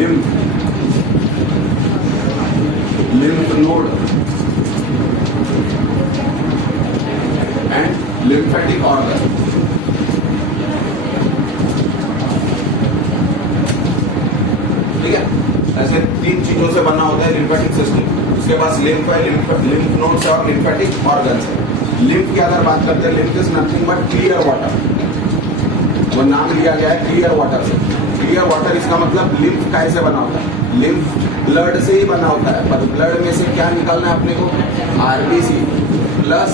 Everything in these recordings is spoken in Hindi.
lymph node and lymphatic organ. ठीक है, ऐसे तीन चीजों से बना होता है लिम्फेटिक सिस्टम। उसके पास लिम्फ है, लिम्फ नोड्स है और लिम्फेटिक ऑर्गन्स है। लिम्फ की अगर बात करते हैं, lymph is nothing but clear water. वो नाम लिया गया है क्लियर वाटर से। क्लियर वाटर इसका मतलब लिम्फ कैसे बना होता है? लिम्फ ब्लड से ही बना होता है, पर ब्लड में से क्या निकालना है अपने को? RBC plus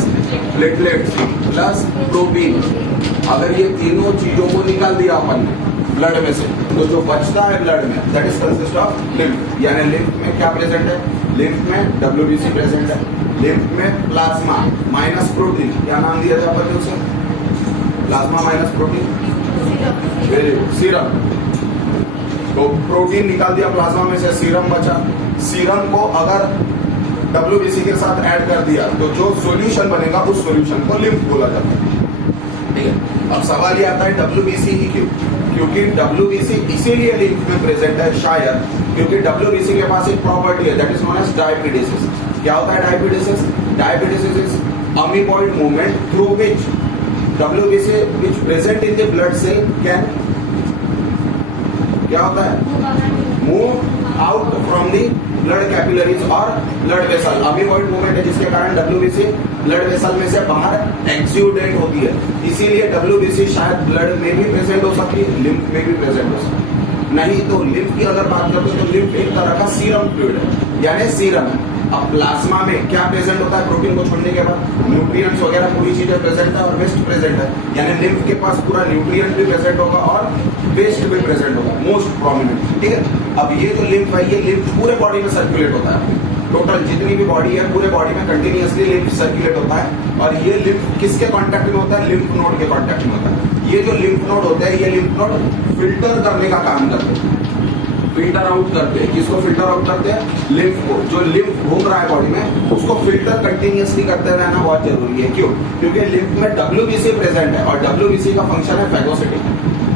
platelets plus protein. अगर ये तीनों चीजों को निकाल दिया अपन ने ब्लड में से, तो जो बचता है ब्लड में that is consist of lymph. यानी लिम्फ में क्या प्रेजेंट है? लिम्फ में डब्ल्यूबीसी प्रेजेंट है। लिम्फ में प्लाज्मा माइनस प्रोटीन, क्या नाम दिया था अपन ने उसे? Plasma minus protein, very good, serum. तो प्रोटीन निकाल दिया प्लाज्मा में से, सीरम बचा। सीरम को अगर डब्ल्यूबीसी के साथ ऐड कर दिया तो जो सॉल्यूशन बनेगा उस सॉल्यूशन को लिम्फ बोला जाता है। ठीक है, अब सवाल ये आता है डब्ल्यूबीसी ही क्यों? क्योंकि डब्ल्यूबीसी इसीलिए लिम्फ में प्रेजेंट है शायद क्योंकि डब्ल्यूबीसी के पास एक प्रॉपर्टी है that is known as diapedesis. क्या होता है diapedesis? Diapedesis is amoeboid movement through which WBC which present in the blood cell can क्या होता है? Move out from the blood capillaries और ब्लड वेसल। अमीबॉइड मूवमेंट है जिसके कारण डब्ल्यूबीसी ब्लड वेसल में से बाहर एक्सुडेट होती है। इसीलिए डब्ल्यूबीसी शायद ब्लड में भी प्रेजेंट हो सकती है, लिम्फ में भी प्रेजेंट हो सकती है। नहीं तो लिम्फ की अगर बात करते हैं तो लिम्फ एक तरह का सीरम फ्लूइड है, यानी सीरम है। अब प्लाज्मा में क्या प्रेजेंट होता है? प्रोटीन को छोड़ने के बाद न्यूट्रिएंट्स वगैरह पूरी चीजें प्रेजेंट है और वेस्ट प्रेजेंट है। यानी लिम्फ के पास पूरा न्यूट्रिएंट भी प्रेजेंट होगा और वेस्ट भी प्रेजेंट होगा, मोस्ट प्रोमिनेंट। ठीक है, अब ये जो लिम्फ है ये लिम्फ पूरे बॉडी में सर्कुलेट होता है। टोटल जितनी भी बॉडी है पूरे बॉडी में कंटिन्यूअसली लिम्फ सर्कुलेट होता है। और ये लिम्फ किसके कांटेक्ट में होता है? लिम्फ नोड के कांटेक्ट में होता है। ये जो लिम्फ नोड होते हैं ये लिम्फ नोड फिल्टर करने का काम करते हैं, फिल्टर आउट करते हैं। किसको फिल्टर आउट करते हैं? लिम्फ को। जो लिम्फ घूम रहा है बॉडी में उसको फिल्टर कंटिन्यूअसली करते रहना बहुत जरूरी है। क्यों? क्योंकि लिम्फ में डब्ल्यूबीसी प्रेजेंट है और डब्ल्यूबीसी का फंक्शन है फैगोसाइटिक।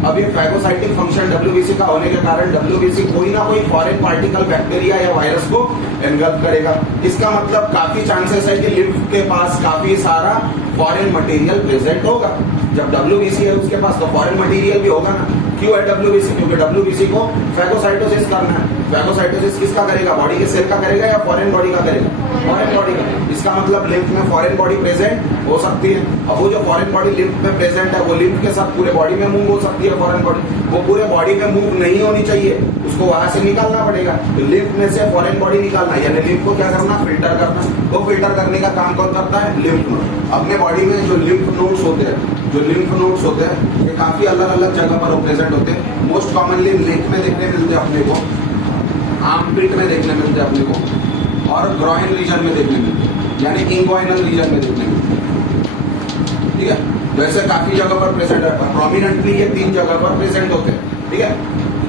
अब ये फैगोसाइटिक फंक्शन डब्ल्यूबीसी का होने के कारण डब्ल्यूबीसी कोई ना कोई फॉरेन पार्टिकल, बैक्टीरिया या वायरस को एनगल्फ करेगा। इसका मतलब काफी चांसेस है कि लिम्फ के पास काफी सारा फॉरेन मटेरियल प्रेजेंट होगा। जब डब्ल्यूबीसी है उसके पास तो फॉरेन मटेरियल भी होगा ना। क्यों है डब्ल्यूबीसी? क्योंकि डब्ल्यूबीसी को फैगोसाइटोसिस करना है। फैगोसाइटोसिस किसका करेगा? बॉडी के सेल का करेगा या फॉरेन बॉडी का करेगा? फॉरेन बॉडी का। इसका मतलब लिम्फ में फॉरेन बॉडी प्रेजेंट हो सकती है। अब वो जो फॉरेन बॉडी लिम्फ में प्रेजेंट है वो लिम्फ के साथ पूरे बॉडी में मूव हो सकती है। फॉरेन बॉडी वो पूरे बॉडी में मूव नहीं होनी चाहिए, उसको वहां से निकालना पड़ेगा। तो लिम्फ में से फॉरेन बॉडी निकालना यानी लिम्फ को क्या करना? फिल्टर करना। वो फिल्टर करने का काम कौन करता है? Lymph node. अपने बॉडी में जो लिम्फ नोड्स होते हैं ये काफी अलग अलग जगह पर प्रेजेंट होते हैं। मोस्ट कॉमनली नेक में देखने मिलते हैं अपने को, आर्मपिट में देखने मिलते हैं अपने को और ग्रॉइन रीजन में देखने मिलते हैं, यानी इंग्वाइनल रीजन में देखने मिलते हैं। ठीक है, वैसे काफी जगह पर प्रेजेंट है, प्रोमिनेंटली ये 3 जगह पर प्रेजेंट होते हैं। ठीक है,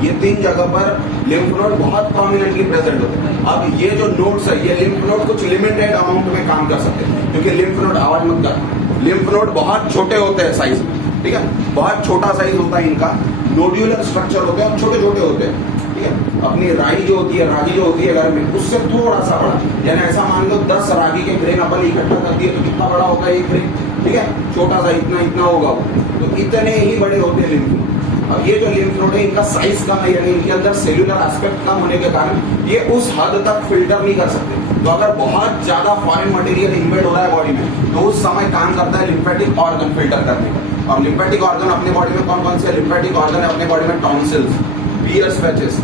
ये 3 जगह पर लिम्फ नोड बहुत प्रोमिनेंटली प्रेजेंट होते हैं। अब ये जो नोड्स है ये लिम्फ नोड कुछ लिमिटेड अमाउंट में काम कर सकते हैं क्योंकि लिम्फ नोड आवाज मत कर, लिम्फ नोड बहुत छोटे होते हैं साइज में। ठीक है, बहुत छोटा साइज होता है इनका, नोड्यूलर स्ट्रक्चर होते हैं, छोटे छोटे होते हैं। ठीक है, अपनी राई जो होती है, रागी जो होती है घर में, उससे थोड़ा सा बड़ा, यानी ऐसा मान लो 10 रागी के ग्रेन अपन इकट्ठा कर दिए तो कितना बड़ा होगा एक ग्रेन? ठीक है, छोटा सा इतना इतना होगा वो, तो इतने ही बड़े होते हैं लिम्फ नोड। अब ये जो लिम्फ नोड है इनका साइज कम है, यानी इनके अंदर सेल्यूलर एस्पेक्ट कम होने के कारण ये उस हद तक फिल्टर नहीं कर सकते। तो अगर बहुत ज्यादा फॉरेन मटेरियल इन्वेड हो रहा है बॉडी में तो उस समय काम करता है लिम्फेटिक ऑर्गन फिल्टर करने का। और लिम्फेटिक ऑर्गन अपने बॉडी में कौन कौन से लिम्फेटिक ऑर्गन है? अपने बॉडी में tonsils, Peyer's patches,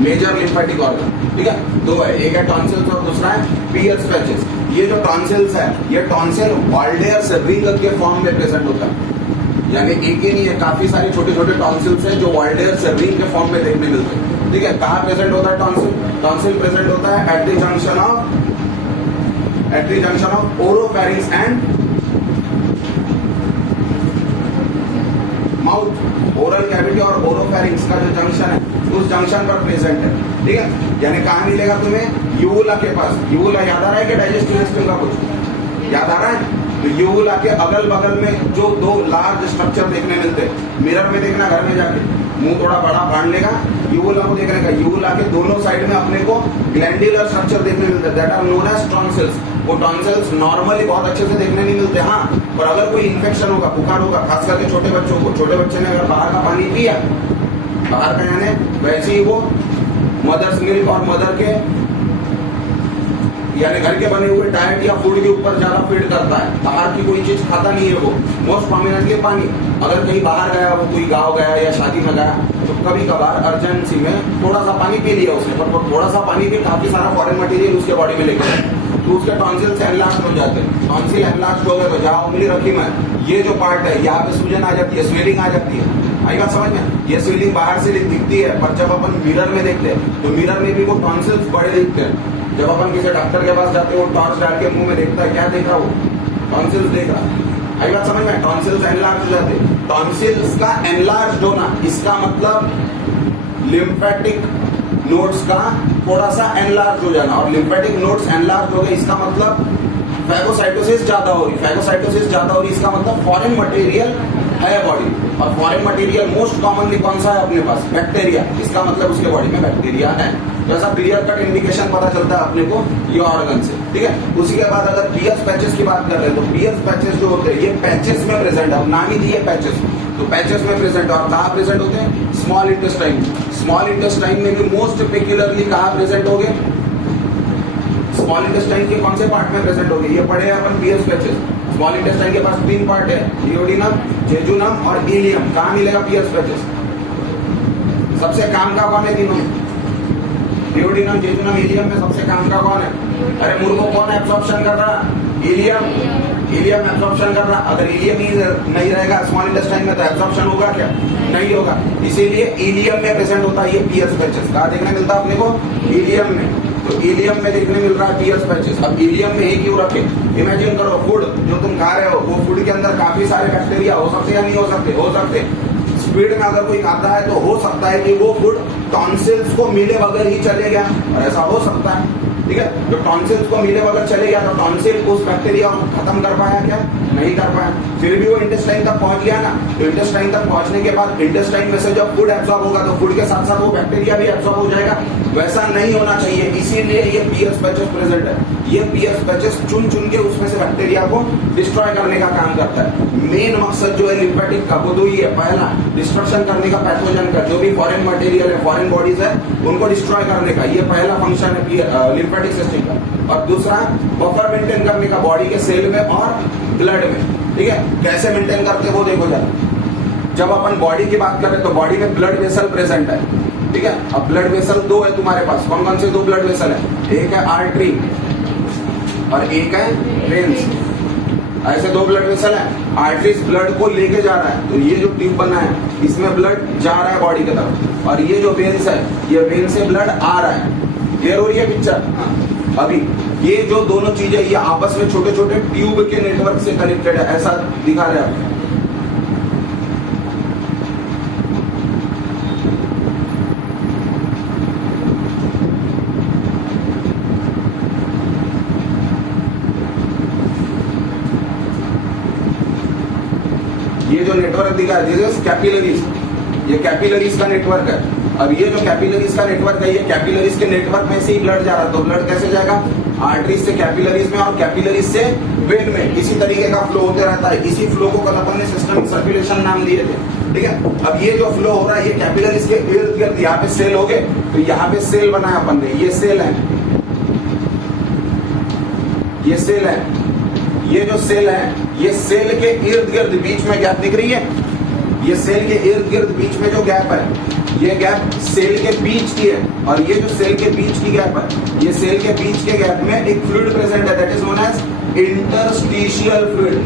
major lymphatic organ. ठीक है, 2 है, एक है टॉन्सिल्स और दूसरा है पियर्स पैचेस। ये जो टॉन्सिल्स है ये टॉन्सिल वाल्डेयर्स रिंग के फॉर्म में प्रेजेंट होता है, यानी एक ही नहीं है, काफी सारे छोटे छोटे टॉन्सिल्स हैं जो वाल्डेयर्स रिंग के फॉर्म में देखने मिलते हैं। ठीक है, कहाँ प्रेजेंट होता है टॉन्सिल? टॉन्सिल प्रेजेंट होता है at the junction of oropharynx and mouth. Oral cavity और ओरोफैरिंक्स का जो जंक्शन है उस जंक्शन पर प्रेजेंट है। ठीक है, यानी कहाँ मिलेगा तुम्हें? यूवुला के पास। यूवुला याद आ रहा है कि डाइजेस्टिव सिस्टम का कुछ याद आ रहा है? तो यूवुला के अगल बगल में जो दो लार्ज स्ट्रक्चर देखने मिलते हैं, मिरर में देखना घर में जाके, मुंह थोड़ा बड़ा फाड़ लेगा, यूवुला को देखने का, यूवुला के दोनों साइड में अपने को ग्लैंडुलर स्ट्रक्चर देखने मिलते हैं, that are known as tonsils. वो टॉन्सिल्स नॉर्मली बहुत अच्छे से देखने नहीं मिलते, हाँ, और अगर कोई इन्फेक्शन होगा, बुखार होगा, खास करके छोटे बच्चों को, छोटे बच्चे ने अगर बाहर का पानी पिया, बाहर का यानी वैसे ही वो मदर्स मिल्क और मदर के यानी घर के बने हुए डाइट या फूड के ऊपर ज्यादा फीड करता है, बाहर की कोई चीज खाता नहीं है वो, मोस्ट प्रोमिनेंटली पानी। अगर कहीं बाहर गया, वो कोई गांव गया या शादी में गया, तो कभी कभार अर्जेंसी में थोड़ा सा पानी पी लिया उसने, पर थोड़ा सा पानी भी काफी सारा फॉरेन मटेरियल उसके बॉडी में लेकर, तो उसके टॉन्सिल से एनलार्ज हो जाते हैं। टॉन्सिल एनलार्ज हो गए तो जहाँ उंगली रखी मैं, ये जो पार्ट है यहाँ पे सूजन आ जाती है, स्वेलिंग आ जाती है। आई बात समझ में? ये स्वेलिंग बाहर से दिखती है, पर जब अपन मिरर में देखते हैं तो मिरर में भी वो टॉन्सिल्स बड़े दिखते हैं। जब अपन किसी डॉक्टर के पास जाते हैं, वो टॉर्च डाल के मुंह में देखता है, क्या देख रहा वो? टॉन्सिल्स देख रहा। आई बात समझ में? टॉन्सिल्स एनलार्ज हो जाते हैं। टॉन्सिल्स का एनलार्ज होना, इसका मतलब लिम्फेटिक नोड्स का थोड़ा सा एनलार्ज हो जाना, और लिम्फेटिक नोड्स एनलार्ज हो गए, इसका मतलब फैगोसाइटोसिस ज्यादा हो रही। फैगोसाइटोसिस ज्यादा हो रही, इसका मतलब फॉरेन मटेरियल है बॉडी, और फॉरेन मटेरियल मोस्ट कॉमनली कौन सा है अपने पास? बैक्टीरिया। इसका मतलब उसके बॉडी में बैक्टीरिया है। तो ऐसा क्लियर कट इंडिकेशन पता चलता है अपने को ये ऑर्गन से, ठीक है। उसी के बाद अगर पियर्स पैचेस की बात कर रहे हैं, तो पियर्स पैचेस जो होते हैं ये पैचेस में प्रेजेंट है, नाम ही दिए पैचेस, तो पैचेस में प्रेजेंट है। और कहाँ प्रेजेंट होते हैं? Small intestine. स्मॉल इंटेस्टाइन में भी मोस्ट पेक्युलरली कहाँ प्रेजेंट हो गए? स्मॉल इंटेस्टाइन के कौन से पार्ट में प्रेजेंट हो गए? ये पढ़े अपन पियर्स पैचेस। स्मॉल इंटेस्टाइन के पास 3 पार्ट है, डियोडिनम, जेजुनम और इलियम। कहाँ मिलेगा पियर्स पैचेस? सबसे काम का कौन है तीनों? डियोडिनम, जेजुनम, इलियम में सबसे काम का कौन है? अरे मूर्खों, कौन एब्जॉर्प्शन कर रहा? इलियम। इलियम एब्जॉर्प्शन कर रहा। अगर इलियम ही नहीं रहेगा स्मॉल इंटेस्टाइन में तो एब्जॉर्प्शन होगा क्या? नहीं होगा। इसीलिए इलियम में प्रेजेंट होता है ये पियर्स पैचेस। कहाँ देखने मिलता है अपने को? इलियम में। तो इलियम में देखने मिल रहा है पियर्स पैचेस। अब इलियम में ही क्यों रखे? इमेजिन करो, फूड जो तुम खा रहे हो, वो फूड के अंदर काफी सारे बैक्टीरिया हो सकते या नहीं हो सकते? हो सकते। स्पीड में अगर कोई खाता है तो हो सकता है कि वो फूड टॉन्सिल्स को मिले बगैर ही चले गया, और ऐसा हो सकता है, ठीक है। जो टॉन्सिल्स को मिले बगैर चले गया, तो टॉन्सिल उस बैक्टीरिया को खत्म कर पाया क्या? नहीं कर पाया। फिर भी वो इंटेस्टाइन तक पहुंच गया ना, तो इंटेस्टाइन तक पहुंचने के बाद इंटेस्टाइन में से जब फूड एब्जॉर्ब होगा, तो फूड के साथ साथ वो बैक्टीरिया भी एब्जॉर्ब हो जाएगा। वैसा नहीं होना चाहिए, इसीलिए ये पियर्स पैचेस प्रेजेंट है। ये पियर्स पैचेस चुन चुन के उसमें से बैक्टीरिया को डिस्ट्रॉय करने का काम करता है। मेन मकसद जो है लिम्फेटिक का, वो दो ही है। पहला, डिस्ट्रक्शन करने का पैथोजन का, जो भी फॉरेन मटेरियल है, फॉरेन बॉडीज है, उनको डिस्ट्रॉय करने का, ये पहला फंक्शन है लिम्फेटिक सिस्टम का। और दूसरा, बफर मेंटेन करने का बॉडी के सेल में और ब्लड में, ठीक है। कैसे मेंटेन करते हैं वो देखो जरा। जब अपन बॉडी की बात करें तो बॉडी में ब्लड वेसल प्रेजेंट है, ठीक है। अब ब्लड वेसल 2 है तुम्हारे पास। कौन कौन से 2 ब्लड वेसल है? एक है आर्टरी और एक है वेन्स। ऐसे 2 ब्लड वेसल है। आर्टरीज ब्लड को लेके जा रहा है, तो ये जो ट्यूब बना है, इसमें ब्लड जा रहा है बॉडी की तरफ, और ये जो वेन्स है, ये वेन से ब्लड आ रहा है। क्लियर हो रही है पिक्चर? अभी ये जो दोनों चीजें, ये आपस में छोटे छोटे ट्यूब के नेटवर्क से कनेक्टेड है, ऐसा दिखा रहे हैं आप। ये जो नेटवर्क दिखा है, दिस इज कैपिलरीज। ये कैपिलरीज का नेटवर्क है। अब ये जो कैपिलरीज का नेटवर्क है, ये कैपिलरीज के नेटवर्क में से ही ब्लड जा रहा है। तो ब्लड कैसे जाएगा? आर्टरीज से कैपिलरीज में और कैपिलरीज से वेन में। इसी तरीके का फ्लो होते रहता है। इसी फ्लो को कल अपन ने सिस्टमिक सर्कुलेशन नाम दिए थे, ठीक है। अब ये जो फ्लो हो रहा है, ये कैपिलरीज के इर्द गिर्द यहाँ पे सेल हो गए, तो यहाँ पे सेल बनाया अपन ने। ये सेल है, ये सेल है, ये जो सेल है, ये सेल के इर्द गिर्द बीच में गैप दिख रही है। ये सेल के इर्द गिर्द बीच में जो गैप है, ये गैप सेल के बीच की है। और ये जो सेल के बीच की गैप है, ये सेल के बीच के गैप में एक फ्लूइड प्रेजेंट है, that is known as interstitial fluid.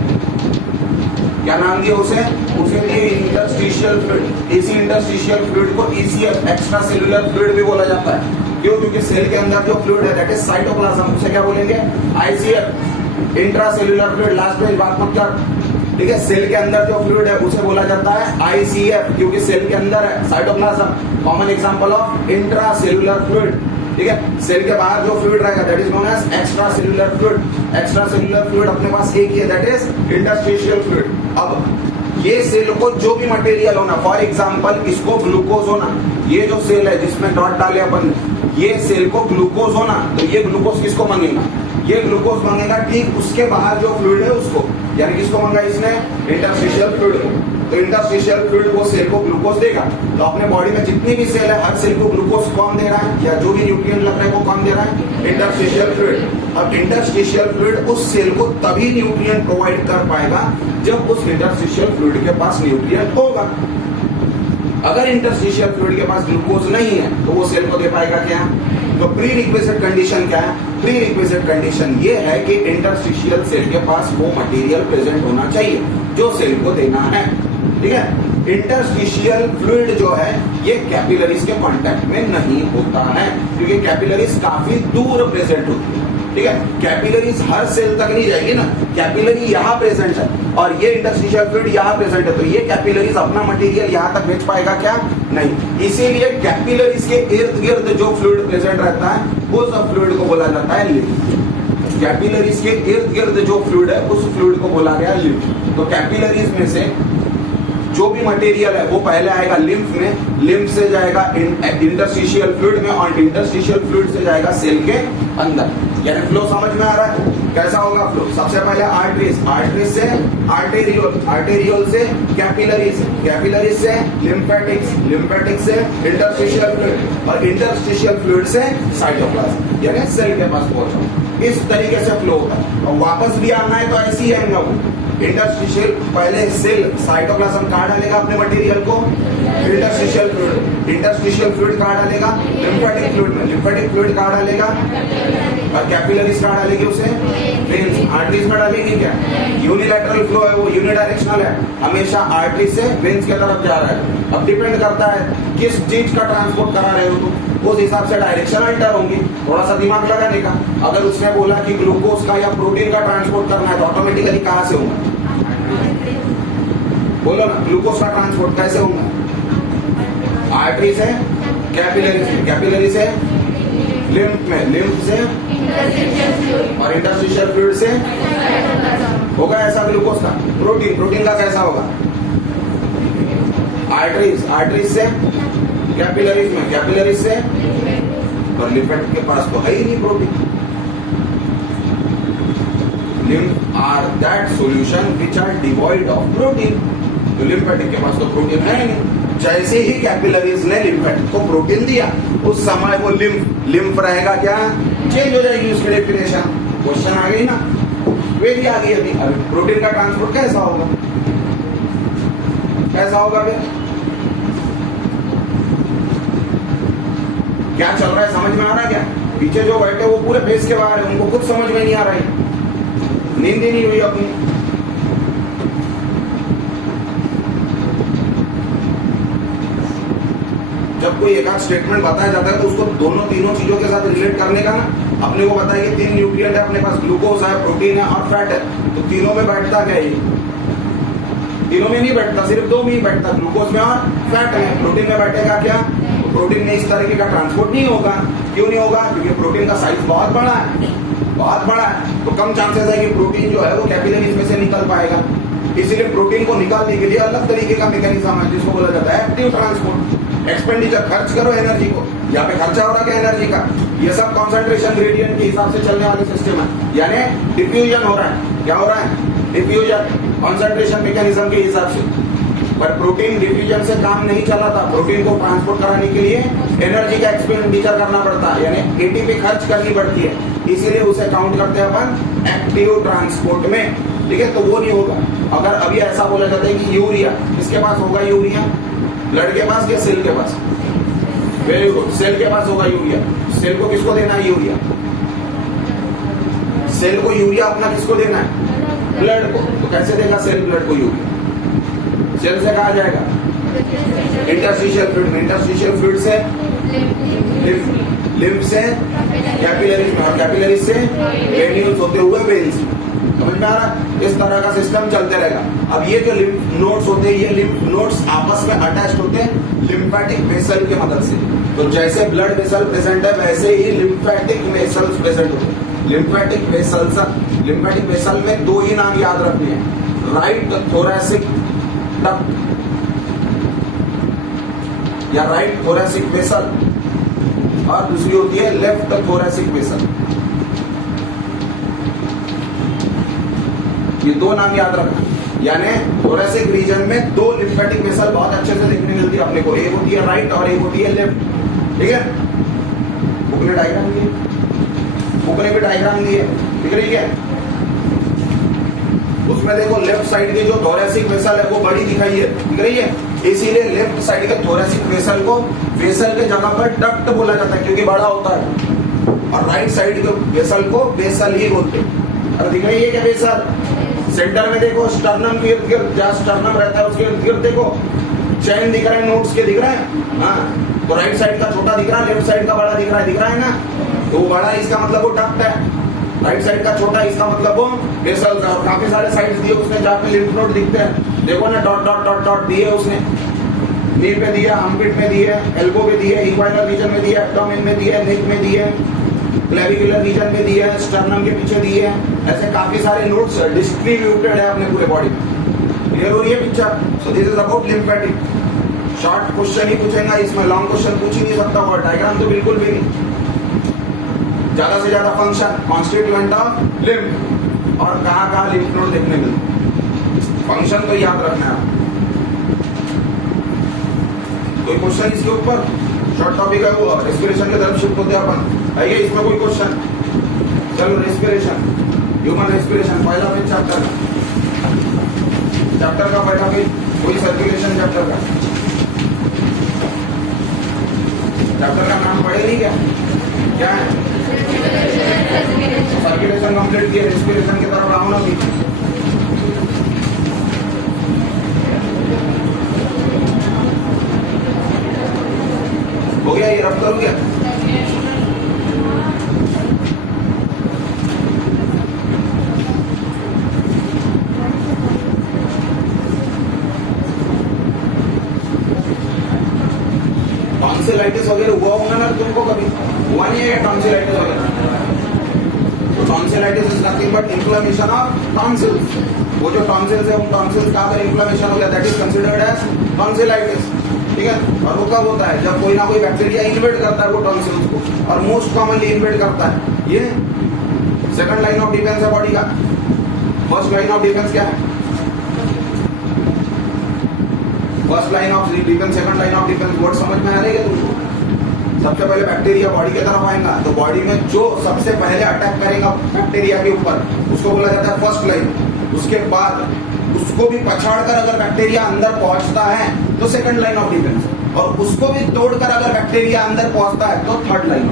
क्या नाम दिया उसे? उसे दिए इंटरस्टिशियल फ्लूइड। इसी इंटरस्टिशियल फ्लूइड को ECF, एक्स्ट्रा सेलुलर फ्लूइड भी बोला जाता है। क्यों? क्योंकि सेल के अंदर जो फ्लूइड है, दैट इज साइटोप्लाज्म, उसे क्या बोलेंगे? ICF, intra cellular fluid. Last में बात मत कर, ठीक है। सेल के अंदर जो फ्लूइड है उसे बोला जाता है ICF, क्योंकि सेल के अंदर है cytoplasm. Common example of intracellular fluid, ठीक है। सेल के बाहर जो फ्लूइड रहेगा that is known as extracellular fluid. Extracellular fluid अपने पास एक ही है, दैट इज इंटरस्टिशियल फ्लूइड। अब ये सेल को जो भी मटेरियल होना, फॉर एग्जांपल इसको ग्लूकोज होना, ये जो सेल है जिसमें डॉट डाले अपन, ये सेल को ग्लूकोज होना, तो ये ग्लूकोज किसको मांगेगा, ये ग्लूकोज मांगेगा, ठीक उसके बाहर जो फ्लूइड है उसको, यानी किसको मांगा इसने, इंटरस्टिशियल फ्लूइड। तो इंटरस्टिशियल फ्लूइड वो सेल को ग्लूकोज देगा। तो अपने बॉडी में जितनी भी सेल है हर सेल को ग्लूकोज कौन दे रहा है, या जो भी न्यूट्रिएंट लग रहा है वो कौन दे रहा है, इंटरस्टिशियल फ्लूइड। अब इंटरस्टिशियल फ्लूइड उस सेल को तभी न्यूट्रिएंट प्रोवाइड कर पाएगा जब उस इंटरस्टिशियल फ्लूइड के पास न्यूट्रिएंट होगा। अगर इंटरस्टिशियल फ्लूइड के पास ग्लूकोज नहीं है तो वो सेल को दे पाएगा क्या। तो प्री रिक्विजिट कंडीशन क्या है, प्री रिक्विजिट कंडीशन ये है कि इंटरस्टिशियल सेल के पास वो मटेरियल प्रेजेंट होना चाहिए जो सेल को देना है, ठीक है। इंटरस्टिशियल फ्लूइड जो है ये कैपिलरीज के कांटेक्ट में नहीं होता है, क्योंकि कैपिलरीज काफी दूर प्रेजेंट होती है, ठीक है। कैपिलरीज हर सेल तक नहीं जाएगी ना, कैपिलरी यहाँ प्रेजेंट है और ये इंटरस्टिशियल फ्लूइड यहाँ प्रेजेंट है, तो ये कैपिलरीज अपना मटेरियल यहाँ तक भेज पाएगा क्या, नहीं। इसीलिए कैपिलरीज के इर्द गिर्द जो फ्लूइड प्रेजेंट रहता है उस फ्लूइड को बोला जाता है लिम्फ। कैपिलरीज के इर्द गिर्द जो फ्लूइड है उस फ्लूइड को बोला गया लिम्फ। तो कैपिलरीज में से जो भी मटेरियल है वो पहले आएगा लिम्फ में, लिम्फ से जाएगा इंटरस्टिशियल फ्लूइड में और इंटरस्टिशियल फ्लूइड से जाएगा सेल के अंदर। यानी फ्लो समझ में आ रहा है, कैसा होगा फ्लो। सबसे पहले आर्टरीज, आर्टरीज से आर्टेरियोल, आर्टेरियोल से कैपिलरीज, कैपिलरीज से लिम्फेटिक्स, लिम्फेटिक्स से इंटरस्टिशियल फ्लूइड और इंटरस्टिशियल फ्लूइड से साइटोप्लाज्म, यानी सेल के पास पहुंचा। इस तरीके से फ्लो होता है और वापस भी आना है तो ऐसे ही आएंगे वो। इंटरस्टिशियल पहले सेल साइटोप्लाज्म कहाँ डालेगा अपने मटेरियल को, इंटरस्टिशियल फ्लूइड, इंटरस्टिशियल फ्लूइड कहाँ डालेगा, लिम्फेटिक फ्लूइड में, लिम्फेटिक फ्लूइड कहाँ डालेगा और कैपिलरीज कहाँ डालेगी उसे, वेन्स, आर्टरीज में डालेगी क्या। यूनिलैटरल फ्लो है वो, यूनिडायरेक्शनल है, हमेशा आर्टरी से वेन्स की तरफ जा रहा है। अब डिपेंड करता है किस चीज का ट्रांसपोर्ट करा रहे हो तुम, उस हिसाब से डायरेक्शन अल्टर होंगी। थोड़ा सा दिमाग लगाने का, अगर उसने बोला कि ग्लूकोज का या प्रोटीन का ट्रांसपोर्ट करना है तो ऑटोमेटिकली कहाँ से होगा, बोलो ना, ग्लूकोज का ट्रांसपोर्ट कैसे होगा, आर्टरी से कैपिलरी से, कैपिलरी से लिम्फ में, लिम्फ से और इंटरस्टिशियल फ्लूइड से होगा ऐसा ग्लूकोज का। प्रोटीन, प्रोटीन का कैसा होगा, आर्टरीज, आर्टरीज से कैपिलरीज में, कैपिलरीज से और लिम्फेटिक के पास तो है ही नहीं protein. Lymph are that solution which are devoid of protein. तो लिम्फेटिक के पास तो प्रोटीन है नहीं। जैसे ही कैपिलरीज ने लिम्फेटिक को प्रोटीन दिया उस समय वो लिम्फ रहेगा क्या, चेंज हो जाएगी उसकी डेफिनेशन। क्वेश्चन आ गई ना, वेरी आ गई अभी। प्रोटीन का ट्रांसपोर्ट कैसा होगा, कैसा होगा फिर, क्या चल रहा है समझ में आ रहा है क्या। पीछे जो बैठे वो पूरे फेस के बाहर है, उनको कुछ समझ में नहीं आ रहा है, नींद ही नहीं हुई अपनी। जब कोई एक आध स्टेटमेंट बताया जाता है तो उसको दोनों तीनों चीजों के साथ रिलेट करने का ना। अपने को बताया कि 3 न्यूट्रिएंट है अपने पास, ग्लूकोज है, प्रोटीन है और फैट है, तो तीनों में बैठता क्या है, तीनों में नहीं बैठता, सिर्फ 2 में ही बैठता, ग्लूकोज में और फैट में। प्रोटीन में बैठेगा क्या, तो प्रोटीन में इस तरीके का ट्रांसपोर्ट नहीं होगा। क्यों नहीं होगा, क्योंकि प्रोटीन का साइज बहुत बड़ा है, बहुत बड़ा है, तो कम चांसेस है कि प्रोटीन जो है वो कैपिलरीज में से निकल पाएगा। इसीलिए प्रोटीन को निकालने के लिए अलग तरीके का मैकेनिज्म है जिसको बोला जाता है एक्टिव ट्रांसपोर्ट। एक्सपेंडिचर, खर्च करो एनर्जी को, यहाँ पे खर्चा हो रहा है एनर्जी का, ये सब कॉन्सेंट्रेशन ग्रेडियंट के हिसाब से चलने वाली सिस्टम है। यानी डिफ्यूजन हो रहा है, क्या हो रहा है, डिफ्यूजन, कॉन्सेंट्रेशन मैकेनिज्म के हिसाब से। पर प्रोटीन डिफ्यूजन से काम नहीं चला था, प्रोटीन को ट्रांसपोर्ट कराने के लिए एनर्जी का एक्सपेंडिचर करना पड़ता है, यानी एटीपी खर्च करनी पड़ती है, इसीलिए उसे काउंट करते हैं अपन एक्टिव ट्रांसपोर्ट में, ठीक है। तो वो नहीं होगा। अगर अभी ऐसा बोला जाता है कि यूरिया, किसके पास होगा यूरिया, ब्लड के पास या सेल के पास, वेरी गुड, सेल के पास होगा यूरिया। सेल को किसको देना है यूरिया, सेल को यूरिया अपना किसको देना है, ब्लड को। तो कैसे देगा सेल ब्लड को यूरिया, सेल से कहा जाएगा इंटरस्टिशियल फ्लूइड, इंटरस्टिशियल फ्लूइड से लिम्फ से कैपिलरीज में और कैपिलरीज से ग्रेन्यूल्स होते हुए वेन्स। समझ में आ रहा है, इस तरह का सिस्टम चलते रहेगा। अब ये जो लिम्फ नोड्स होते हैं, ये लिम्फ नोड्स आपस में अटैच्ड होते हैं लिम्फेटिक वेसल की मदद से। तो जैसे ब्लड वेसल प्रेजेंट है वैसे ही लिम्फेटिक वेसल्स प्रेजेंट होते हैं। लिम्फेटिक वेसल में दो ही नाम याद रखने हैं, राइट थोरैसिक डक्ट या राइट थोरैसिक वेसल, और दूसरी होती है लेफ्ट थोरैसिक वेसल। ये दो नाम याद रखना, यानी थोरैसिक रीजन में दो लिम्फेटिक वेसल बहुत अच्छे से देखने मिलती है अपने को, एक होती है राइट और एक होती है लेफ्ट। ठीक है, बुक में डायग्राम दी है, बुक में भी डायग्राम दी है, दिख रही है। उसमें देखो लेफ्ट साइड की जो थोरैसिक वेसल है वो बड़ी दिखाई है, दिख रही है। इसीलिए लेफ्ट साइड के थोरैसिक वेसल को वेसल के जगह पर डक्ट बोला जाता है क्योंकि बड़ा होता है, और राइट साइड के वेसल को वेसल ही बोलते हैं। और दिख रही है क्या वेसल? सेंटर में देखो स्टर्नम के इर्द गिर्द जहाँ स्टर्नम रहता है उसके इर्द गिर्द देखो चैन दिख रहा है, नोट्स के दिख रहे हैं। हाँ, तो राइट साइड का छोटा दिख रहा है, लेफ्ट साइड का बड़ा दिख रहा है ना। तो वो बड़ा इसका मतलब वो डक्ट है, राइट साइड का छोटा इसका मतलब वो वेसल है। और काफी सारे साइड्स दिए उसने जहाँ पे लिम्फ नोड दिखते हैं, देखो ना डॉट डॉट डॉट डॉट दिए उसने, नी पे दिया, आर्मपिट में दिए, एल्बो पे दिए, इक्वाइनल रीजन में दिया, एब्डोमेन में दिया, नेक में दिए, क्लेविकुलर रीजन में दिए, स्टर्नम के पीछे दिए। ऐसे काफी सारे नोड्स डिस्ट्रीब्यूटेड है अपने पूरे बॉडी में। क्लियर हो रही है picture? So this is about lymphatic. Short question ही पूछेगा इसमें, लॉन्ग क्वेश्चन पूछ ही नहीं सकता, और डायग्राम तो बिल्कुल भी नहीं। ज्यादा से ज्यादा फंक्शन, कॉन्स्टिट्यूएंट ऑफ लिम्फ, और कहाँ लिम्फ नोड देखने मिलते, फंक्शन तो याद रखना है। कोई क्वेश्चन इसके ऊपर? शॉर्ट टॉपिक है वो, रेस्पिरेशन की तरफ शिफ्ट होते हैं अपन। आइए इसमें कोई क्वेश्चन? चलो रेस्पिरेशन, ह्यूमन रेस्पिरेशन, पहला पेज चैप्टर का पहला पेज, कोई सर्कुलेशन चैप्टर का नाम पढ़े नहीं क्या है? सर्कुलेशन कंप्लीट किए, रेस्पिरेशन की तरफ आओ ना भी। हो गया, ये रब करो क्या? टॉन्सिलाइटिस वगैरह हुआ होगा ना तुमको, कभी हुआ नहीं है टॉन्सिलाइटिस वगैरह? तो tonsillitis is nothing but inflammation of tonsils. वो जो टॉन्सिल्स है उन टॉन्सिल्स का अगर इन्फ्लेमेशन हो गया that is considered as tonsillitis. ठीक है, और वो कब होता है? जब कोई ना कोई बैक्टीरिया इन्वेड करता है वो टॉन्सिल्स को, और मोस्ट कॉमनली इन्वेड करता है ये सेकंड लाइन ऑफ डिफेंस है बॉडी का। फर्स्ट लाइन ऑफ डिफेंस क्या है? First line of defence, second line of defence, word समझ में आ रही है तुमको? सबसे पहले बैक्टीरिया बॉडी की तरफ आएगा, तो बॉडी में जो सबसे पहले अटैक करेगा बैक्टीरिया के ऊपर उसको बोला जाता है फर्स्ट लाइन। उसके बाद उसको भी पछाड़कर अगर बैक्टीरिया अंदर पहुंचता है तो सेकंड लाइन ऑफ डिफेंस, और उसको भी तोड़कर अगर बैक्टीरिया अंदर पहुंचता है तो थर्ड लाइन।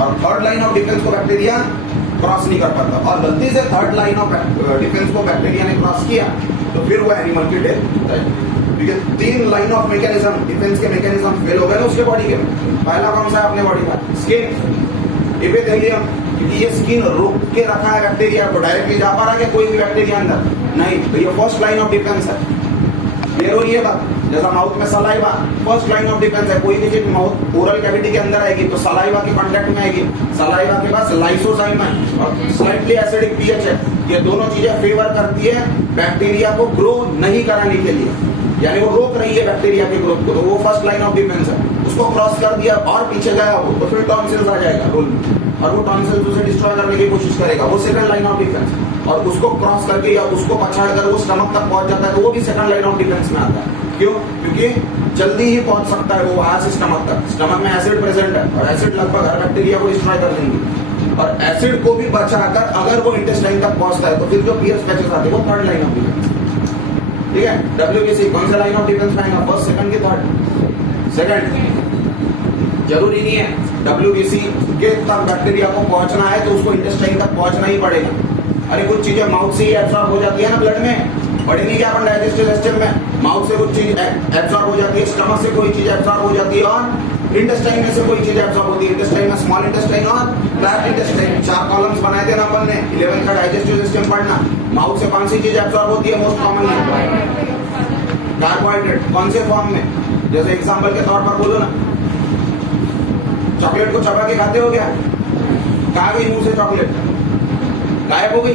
और थर्ड लाइन ऑफ डिफेंस को बैक्टीरिया क्रॉस नहीं कर पाता, और गलती से थर्ड लाइन ऑफ डिफेंस को बैक्टीरिया ने क्रॉस किया तो फिर वो एनिमल की डेथ होता है। क्योंकि तीन लाइन ऑफ मैकेनिज्म, डिफेंस के मैकेनिज्म फेल हो गए ना उसके बॉडी के। पहला कौन सा है अपने बॉडी का? स्किन, एपिथेलियम, क्योंकि ये स्किन रोक के रखा है बैक्टीरिया को, डायरेक्टली जा पा रहा है कोई भी बैक्टीरिया अंदर नहीं, तो ये फर्स्ट लाइन ऑफ डिफेंस है। क्लियर हो रही है बात? जैसा माउथ में saliva first line of defence है, कोई भी चीज माउथ ओरल कैविटी के अंदर आएगी तो सलाइवा के कांटेक्ट में आएगी। सलाइवा के पास लाइसोजाइम है और स्लाइटली एसिडिक पीएच है, ये दोनों चीजें फेवर करती है बैक्टीरिया को ग्रो नहीं कराने के लिए, यानी वो रोक रही है बैक्टीरिया के ग्रोथ को, तो वो फर्स्ट लाइन ऑफ डिफेंस है। उसको क्रॉस कर दिया और पीछे गया वो तो फिर टॉन्सिल्स आ जाएगा रोल में, और वो टॉन्सिल्स उसे डिस्ट्रॉय करने की कोशिश करेगा, वो सेकंड लाइन ऑफ डिफेंस। और उसको क्रॉस करके या उसको पछाड़कर वो स्टमक तक पहुंच जाता है तो वो भी सेकंड लाइन ऑफ डिफेंस में आता है। क्यों? क्योंकि जल्दी ही पहुंच सकता है वो वहां से स्टमक तक। स्टमक में एसिड प्रेजेंट है और एसिड लगभग हर बैक्टीरिया को डिस्ट्रॉय कर देंगे, और एसिड को भी बचाकर अगर वो इंटेस्टाइन तक पहुंचता है तो फिर जो पीएच पैचेस आते हैं वो थर्ड लाइन ऑफ डिफेंस। ठीक है, डब्ल्यूबीसी कौन सा लाइन ऑफ डिफेंस में आएगा? फर्स्ट, सेकंड की थर्ड? सेकंड। जरूरी नहीं है डब्ल्यूबीसी के तक बैक्टीरिया को पहुंचना है तो उसको इंटेस्टाइन तक पहुंचना ही पड़ेगा। अरे कुछ चीजें माउथ से ही एब्सॉर्ब हो जाती है ना ब्लड में, पढ़े नहीं क्या अपन डाइजेस्टिव सिस्टम में? माउथ से कुछ चीज एब्सॉर्ब हो जाती है, स्टमक से कोई चीज एब्सॉर्ब हो जाती है, और इंटेस्टाइन में से कोई चीज एब्सॉर्ब होती है। इंटेस्टाइन में स्मॉल इंटेस्टाइन और लार्ज इंटेस्टाइन, 4 कॉलम्स बनाए थे ना अपन ने 11th का डाइजेस्टिव सिस्टम पढ़ना। माउथ से कौन सी चीज एब्सॉर्ब होती है मोस्ट कॉमनली? कार्बोहाइड्रेट। कौन से फॉर्म में? जैसे एग्जांपल के तौर पर बोलो ना, चॉकलेट को चबा के खाते हो क्या? कहाँ गई मुंह से चॉकलेट? गायब हो गई?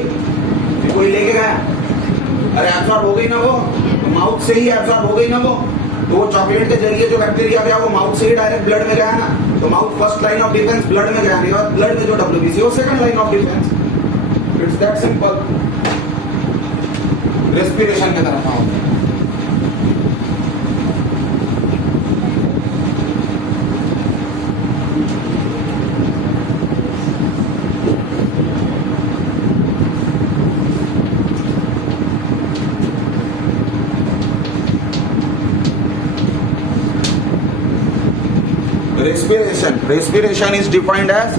कोई लेके गया? अरे एब्सॉर्ब हो गई ना वो, तो माउथ से ही एब्सॉर्ब हो गई ना वो, तो वो चॉकलेट के जरिए जो बैक्टीरिया गया वो माउथ से ही डायरेक्ट ब्लड में गया ना, तो mouth first line of defence blood में गया नहीं, और ब्लड में जो WBC वो second line of defence. It's that simple. Respiration की तरफ आओ। Respiration is defined as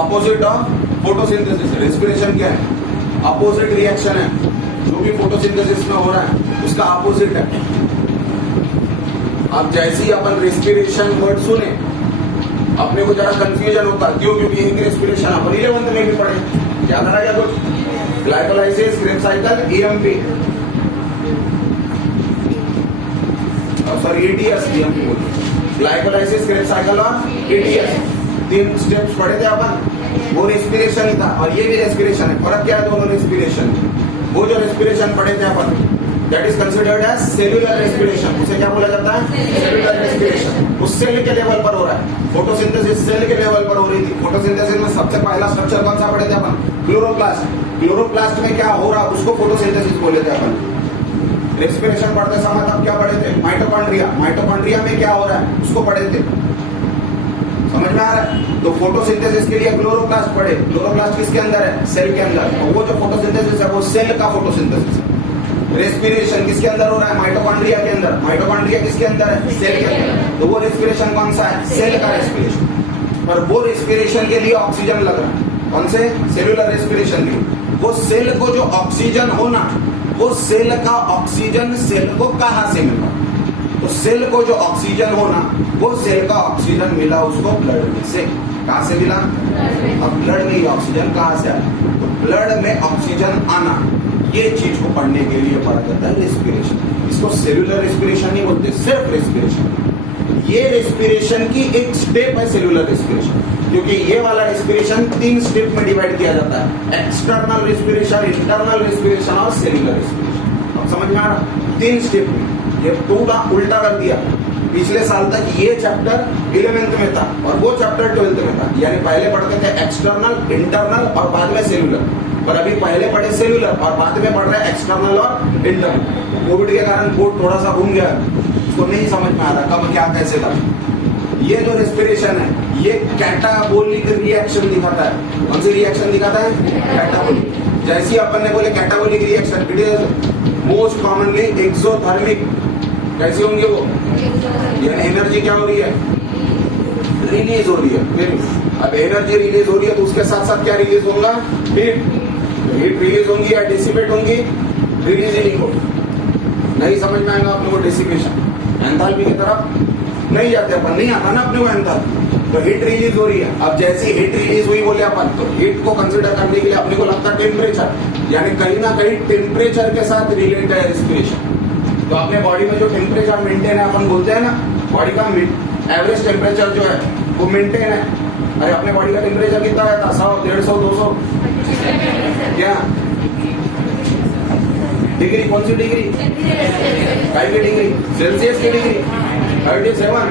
opposite of photosynthesis। respiration क्या है? opposite reaction है, जो भी photosynthesis में हो रहा है उसका opposite है। अब जैसे ही अपन respiration वर्ड सुने अपने को जरा कंफ्यूजन होता है, क्यों? क्योंकि एक रेस्पिरेशन अपन 11th में भी पढ़े, याद आ रहा है कुछ? Glycolysis, Krebs cycle, EMP, sorry ATS, EMP बोलिए, ग्लाइकोलाइसिस, क्रेब्स साइकिल और ATS, 3 स्टेप्स पढ़े थे अपन। वो रेस्पिरेशन था और ये भी रेस्पिरेशन है। फर्क क्या है दोनों रेस्पिरेशन? वो जो रेस्पिरेशन पढ़े थे अपन, that is considered as cellular respiration. उसे क्या बोला जाता है? Cellular respiration. उस सेल के लेवल पर हो रहा है। फोटोसिंथेसिस सेल के लेवल पर हो रही थी। फोटोसिंथेसिस में सबसे पहला स्ट्रक्चर कौन सा पढ़े थे अपन? क्लोरोप्लास्ट। क्लोरोप्लास्ट में क्या हो रहा उसको फोटोसिंथेसिस बोले थे अपन। रेस्पिरेशन पढ़ते समय तब क्या पढ़े थे? माइटोकॉन्ड्रिया। माइटोकॉन्ड्रिया में क्या हो रहा है उसको पढ़े थे। समझ में आ रहा है? तो फोटोसिंथेसिस के लिए क्लोरोप्लास्ट पढ़े। क्लोरोप्लास्ट किसके अंदर है? सेल के अंदर। तो वो जो फोटोसिंथेसिस है वो सेल का फोटोसिंथेसिस है। रेस्पिरेशन किसके अंदर हो रहा है? माइटोकॉन्ड्रिया के अंदर। माइटोकॉन्ड्रिया किसके अंदर है? सेल के अंदर। तो वो रेस्पिरेशन कौन सा है? सेल का रेस्पिरेशन। पर वो रेस्पिरेशन के लिए ऑक्सीजन लग रहा है। कौन से? सेल्यूलर रेस्पिरेशन के। वो सेल को जो ऑक्सीजन होना, वो सेल का ऑक्सीजन सेल को कहां से मिला? तो सेल को जो ऑक्सीजन होना, वो सेल का ऑक्सीजन मिला उसको ब्लड में से। कहां से मिला? अब ब्लड में ऑक्सीजन कहां से आया? तो ब्लड में ऑक्सीजन आना, ये चीज को पढ़ने के लिए पढ़ा जाता है रेस्पिरेशन। इसको सेल्यूलर रेस्पिरेशन नहीं बोलते, सिर्फ रेस्पिरेशन। ये रेस्पिरेशन की एक स्टेप है सेल्यूलर रेस्पिरेशन, क्योंकि ये वाला रेस्पिरेशन 3 स्टेप में डिवाइड किया जाता है। एक्सटर्नल रेस्पिरेशन, इंटरनल रेस्पिरेशन और सेल्यूलर रेस्पिरेशन। अब समझ में आ रहा? 3 स्टेप में। ये पूरा उल्टा कर दिया। पिछले साल तक ये चैप्टर 11th में था और वो चैप्टर 12th में था। यानी पहले पढ़ते थे एक्सटर्नल, इंटरनल और बाद में सेल्यूलर। पर अभी पहले पढ़े सेल्यूलर और बाद में पढ़ रहे एक्सटर्नल और इंटरनल। कोविड के कारण बोर्ड थोड़ा सा घूम गया, उसको नहीं समझ में आ रहा कब क्या कैसे था। ये जो रेस्पिरेशन है ये कैटाबोलिक रिएक्शन दिखाता है। कौन सी रिएक्शन दिखाता है? कैटाबोलिक। जैसे अपन ने बोले catabolic reaction, it is most commonly exothermic. कैसी होंगे वो? यानी एनर्जी क्या हो रही है? रिलीज हो रही है। फिर अब एनर्जी रिलीज हो रही है तो उसके साथ साथ क्या रिलीज होगा? हीट रिलीज होंगी या डिसिपेट होंगी? रिलीज ही नहीं होगी। नहीं समझ में आएगा अपने को डिसिपेशन। एंथैल्पी की तरफ नहीं जाते अपन, नहीं आता ना अपने को एंथैल्पी। तो हीट रिलीज हो रही है। अब जैसी हीट रिलीज हुई बोले अपन, तो हीट को कंसिडर करने के लिए अपने को लगता है टेम्परेचर, यानी कहीं ना कहीं टेम्परेचर के साथ रिलेटेड है रेस्पिरेशन। तो अपने बॉडी में जो टेम्परेचर मेंटेन है, अपन बोलते हैं ना बॉडी का एवरेज टेम्परेचर जो है वो मेंटेन है। अरे अपने बॉडी का टेम्परेचर कितना रहता? 100, 150, 200 क्या डिग्री? कौन सी डिग्री? काय की डिग्री? सेल्सियस की डिग्री? 37,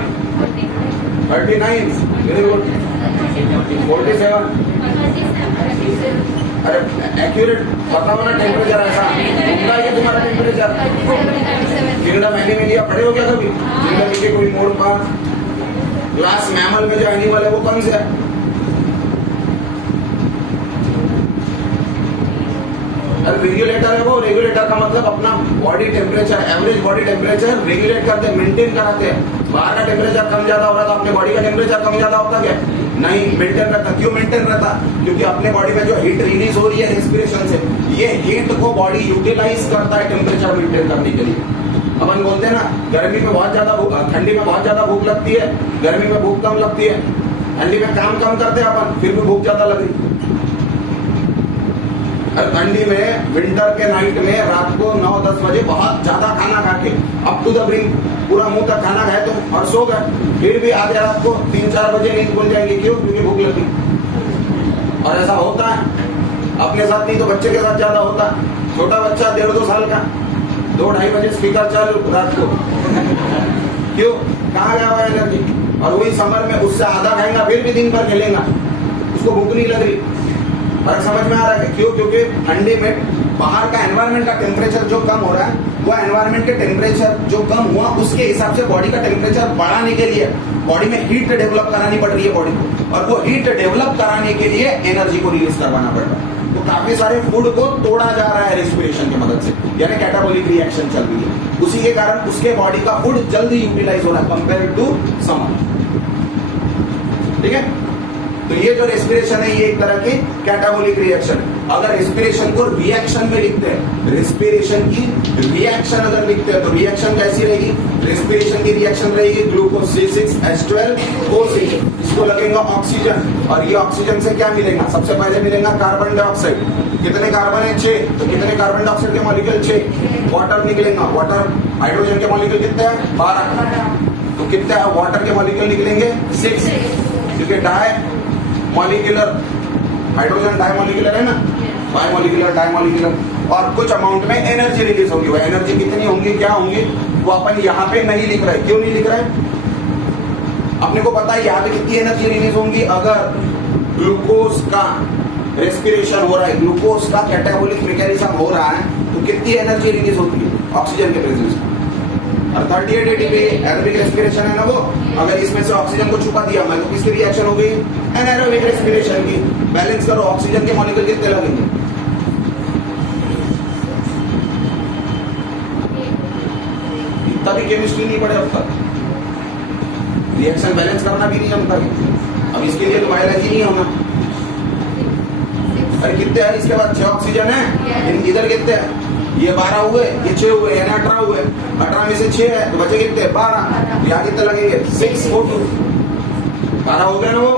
39, very good, 47। अरे एक्यूरेट बताओ ना टेम्परेचर ऐसा होगा ये तुम्हारा टेम्परेचर? किंगडम एनिमलिया पढ़े हो क्या कभी? किंगडम के कोई मोड़ पर क्लास मैमल में जो एनिमल है वो कौन सा है? रेगुलेटर है वो। रेगुलेटर का मतलब अपना body temperature, average body temperature regulate करते हैं, मेंटेन कराते हैं। बाहर का टेम्परेचर कम ज्यादा हो रहा था, अपने बॉडी का टेम्परेचर कम ज्यादा होता क्या? नहीं, मेंटेन रहता। क्यों मेंटेन रहता? क्योंकि अपने बॉडी में जो हीट रिलीज हो रही है रेस्पिरेशन से, ये हीट को बॉडी यूटिलाइज करता है टेम्परेचर मेंटेन करने के लिए। अपन बोलते हैं ना गर्मी में बहुत ज्यादा भूख, ठंडी में बहुत ज्यादा भूख लगती है, गर्मी में भूख कम लगती है। ठंडी में काम कम करते हैं अपन, फिर भी भूख ज्यादा लग रही। और ठंडी में विंटर के नाइट में रात को 9-10 बजे बहुत ज्यादा खाना खा के अप टू द ब्रिंक पूरा मुंह तक खाना खाए तो और सो गए, फिर भी आधे रात को 3-4 बजे नींद खुल जाएगी। क्यों? क्योंकि भूख लगी। और ऐसा होता है, अपने साथ नहीं तो बच्चे के साथ ज्यादा होता। छोटा बच्चा 1.5-2 साल का 2-2.5 बजे स्पीकर चालू रात को, क्यों? कहाँ गया हुआ एनर्जी? और वही समर में उससे आधा खाएगा फिर भी दिन भर खेलेगा, उसको भूख नहीं लग रही। फर्क समझ में आ रहा है? क्यों? क्योंकि ठंडी में बाहर का एनवायरनमेंट का टेम्परेचर जो कम हो रहा है, वो एनवायरनमेंट के टेम्परेचर जो कम हुआ उसके हिसाब से बॉडी का टेम्परेचर बढ़ाने के लिए बॉडी में हीट डेवलप करानी पड़ रही है बॉडी को, और वो हीट डेवलप कराने के लिए एनर्जी को रिलीज करवाना पड़ रहा है। तो काफी सारे फूड को तोड़ा जा रहा है रेस्पिरेशन की मदद से, यानी कैटाबॉलिक रिएक्शन चल रही है। उसी के कारण उसके बॉडी का फूड जल्दी यूटिलाइज हो रहा है कंपेयर टू समर। ठीक है, तो ये जो रेस्पिरेशन है ये एक तरह की कैटाबॉलिक रिएक्शन है। अगर रेस्पिरेशन को रिएक्शन में लिखते हैं, रेस्पिरेशन की रिएक्शन अगर लिखते हैं तो रिएक्शन कैसी रहेगी? रेस्पिरेशन की रिएक्शन रहेगी ग्लूकोज C6H12O6, इसको लगेगा ऑक्सीजन, और ये ऑक्सीजन से क्या मिलेगा? सबसे पहले मिलेगा कार्बन डाइऑक्साइड। कितने कार्बन है? 6। तो कितने कार्बन डाइऑक्साइड के मॉलिक्यूल? 6। वाटर निकलेगा, वाटर हाइड्रोजन के मॉलिक्यूल कितने हैं? 12। तो कितने वाटर के मॉलिक्यूल निकलेंगे? 6, क्योंकि di molecular, hydrogen di molecular है ना, बाई मॉलिक्यूलर, डाई मॉलिक्यूलर, और कुछ अमाउंट में एनर्जी रिलीज होगी। वो एनर्जी कितनी होंगी, क्या होंगी, वो अपन यहाँ पे नहीं लिख रहे। क्यों नहीं लिख रहे? अपने को पता है यहाँ पे कितनी एनर्जी रिलीज होंगी। अगर ग्लूकोज का रेस्पिरेशन हो रहा है, ग्लूकोज का कैटाबॉलिक मैकेनिज्म हो रहा है, तो कितनी एनर्जी रिलीज होती है ऑक्सीजन के प्रेजेंस में। और 38 ATP एरोबिक रेस्पिरेशन है ना वो, अगर इसमें से ऑक्सीजन को छुपा दिया मैं तो किसकी रिएक्शन हो गई? एनारोबिक रेस्पिरेशन की। बैलेंस करो, ऑक्सीजन के मॉलिक्यूल कितने लगेंगे? इतना भी केमिस्ट्री नहीं पढ़े अब तक, रिएक्शन बैलेंस करना भी नहीं जानता। अब इसके लिए तो बायोलॉजी नहीं होना। अरे कितने है इसके बाद? 6 ऑक्सीजन है, इधर कितने है? ये 12 हुए, ये 6 हुए, यानी 18 हुए। 18 में से 6 है तो बचे कितने? 12। यहाँ कितने लगेंगे? 6 4 2 12 हो गए ना वो,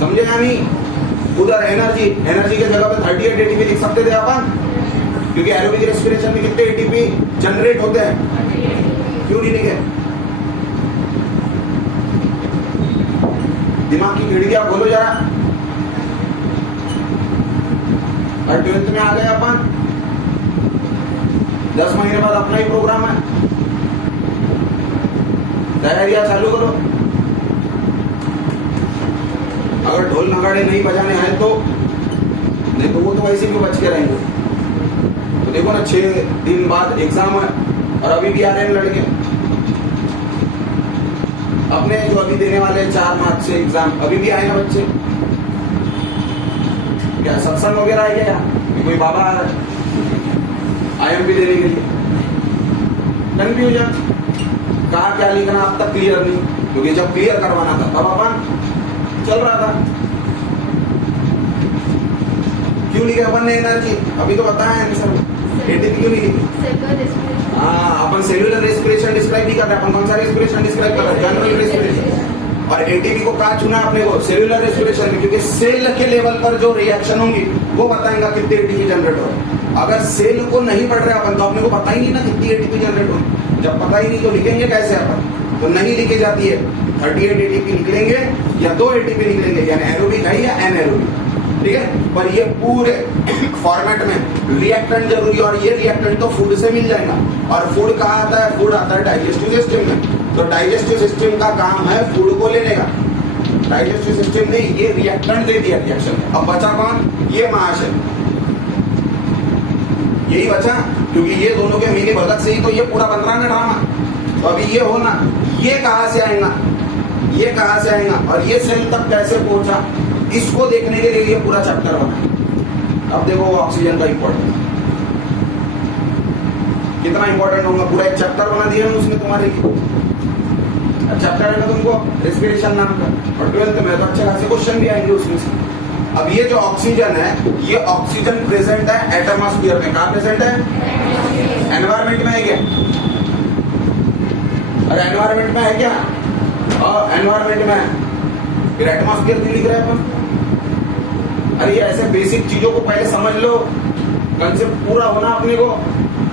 समझे या नहीं? उधर एनर्जी के जगह पे 38 ATP लिख सकते थे अपन, क्योंकि एरोबिक रेस्पिरेशन में कितने ATP जनरेट होते हैं? क्यों नहीं लिखे? दिमाग की खिड़कियां खोलो जरा। और 12th में आ गए अपन, 10 महीने बाद अपना ही प्रोग्राम है, तैयारियां चालू करो। अगर ढोल नगाड़े नहीं बजाने हैं तो नहीं तो वो तो वैसे भी बच के रहेंगे। तो देखो ना, 6 दिन बाद एग्जाम है और अभी भी आ रहे हैं लड़के अपने, जो अभी देने वाले 4 मार्च से एग्जाम, अभी भी आए ना बच्चे। क्या सत्संग वगैरह है क्या? कोई बाबा आ रहा है IMP देने के लिए? कंफ्यूजन, कहा क्या लिखना अब तक क्लियर नहीं, क्योंकि जब क्लियर करवाना था तब अपन चल रहा था। क्यों लिखे अपन ने एनर्जी? अभी तो बताया सर, ATP क्यों नहीं लिखी? हाँ, अपन सेल्यूलर रेस्पिरेशन डिस्क्राइब नहीं कर रहे, अपन कौन सा रेस्पिरेशन डिस्क्राइब कर रहे हैं? General respiration. और ATP को कहा चुना अपने को? सेल्यूलर रेस्पिरेशन में, क्योंकि सेल के लेवल पर जो रिएक्शन होंगी वो बताएंगा कितने ATP जनरेट हो। अगर सेल को नहीं पढ़ रहे अपन तो अपने को पता ही नहीं ना कितनी ATP जनरेट हो। जब पता ही नहीं तो लिखेंगे कैसे अपन? तो नहीं लिखी जाती है। 38 ATP निकलेंगे या 2 ATP निकलेंगे, यानी एरोबिक है या एनएरोबिक। ठीक है, पर ये पूरे फॉर्मेट में रिएक्टेंट जरूरी, और ये रिएक्टेंट तो फूड से मिल जाएगा। और फूड कहाँ आता है? फूड आता है डाइजेस्टिव सिस्टम में। तो डाइजेस्टिव सिस्टम का काम है फूड को लेने का। डाइजेस्टिव सिस्टम ने ये रिएक्टेंट दे दिया रिएक्शन। अब बचा कौन? ये महाशय, यही बचा, क्योंकि ये दोनों के मिली भगत से ही तो ये पूरा बन रहा है ड्रामा। तो अभी ये होना, ये कहां से आएगा, ये कहां से आएगा, और ये सेल तक कैसे पहुंचा, इसको देखने के लिए ये पूरा चैप्टर बना। अब देखो वो ऑक्सीजन का इंपॉर्टेंस कितना इंपॉर्टेंट होगा। पूरा एक चैप्टर बना दिया उसने तुम्हारे लिए। चैप्टर है ना तुमको रेस्पिरेशन नाम का, और 12th में तो अच्छे खासे क्वेश्चन भी आएंगे उसमें से। अब ये जो ऑक्सीजन है, ये ऑक्सीजन प्रेजेंट है एटमॉस्फेयर में। कहाँ प्रेजेंट है? एनवायरमेंट में है क्या? अरे एनवायरमेंट में है क्या? और एनवायरमेंट में है, फिर एटमॉस्फेयर क्यों लिख रहे हैं अपन? अरे ये ऐसे बेसिक चीजों को पहले समझ लो, कंसेप्ट पूरा होना अपने को,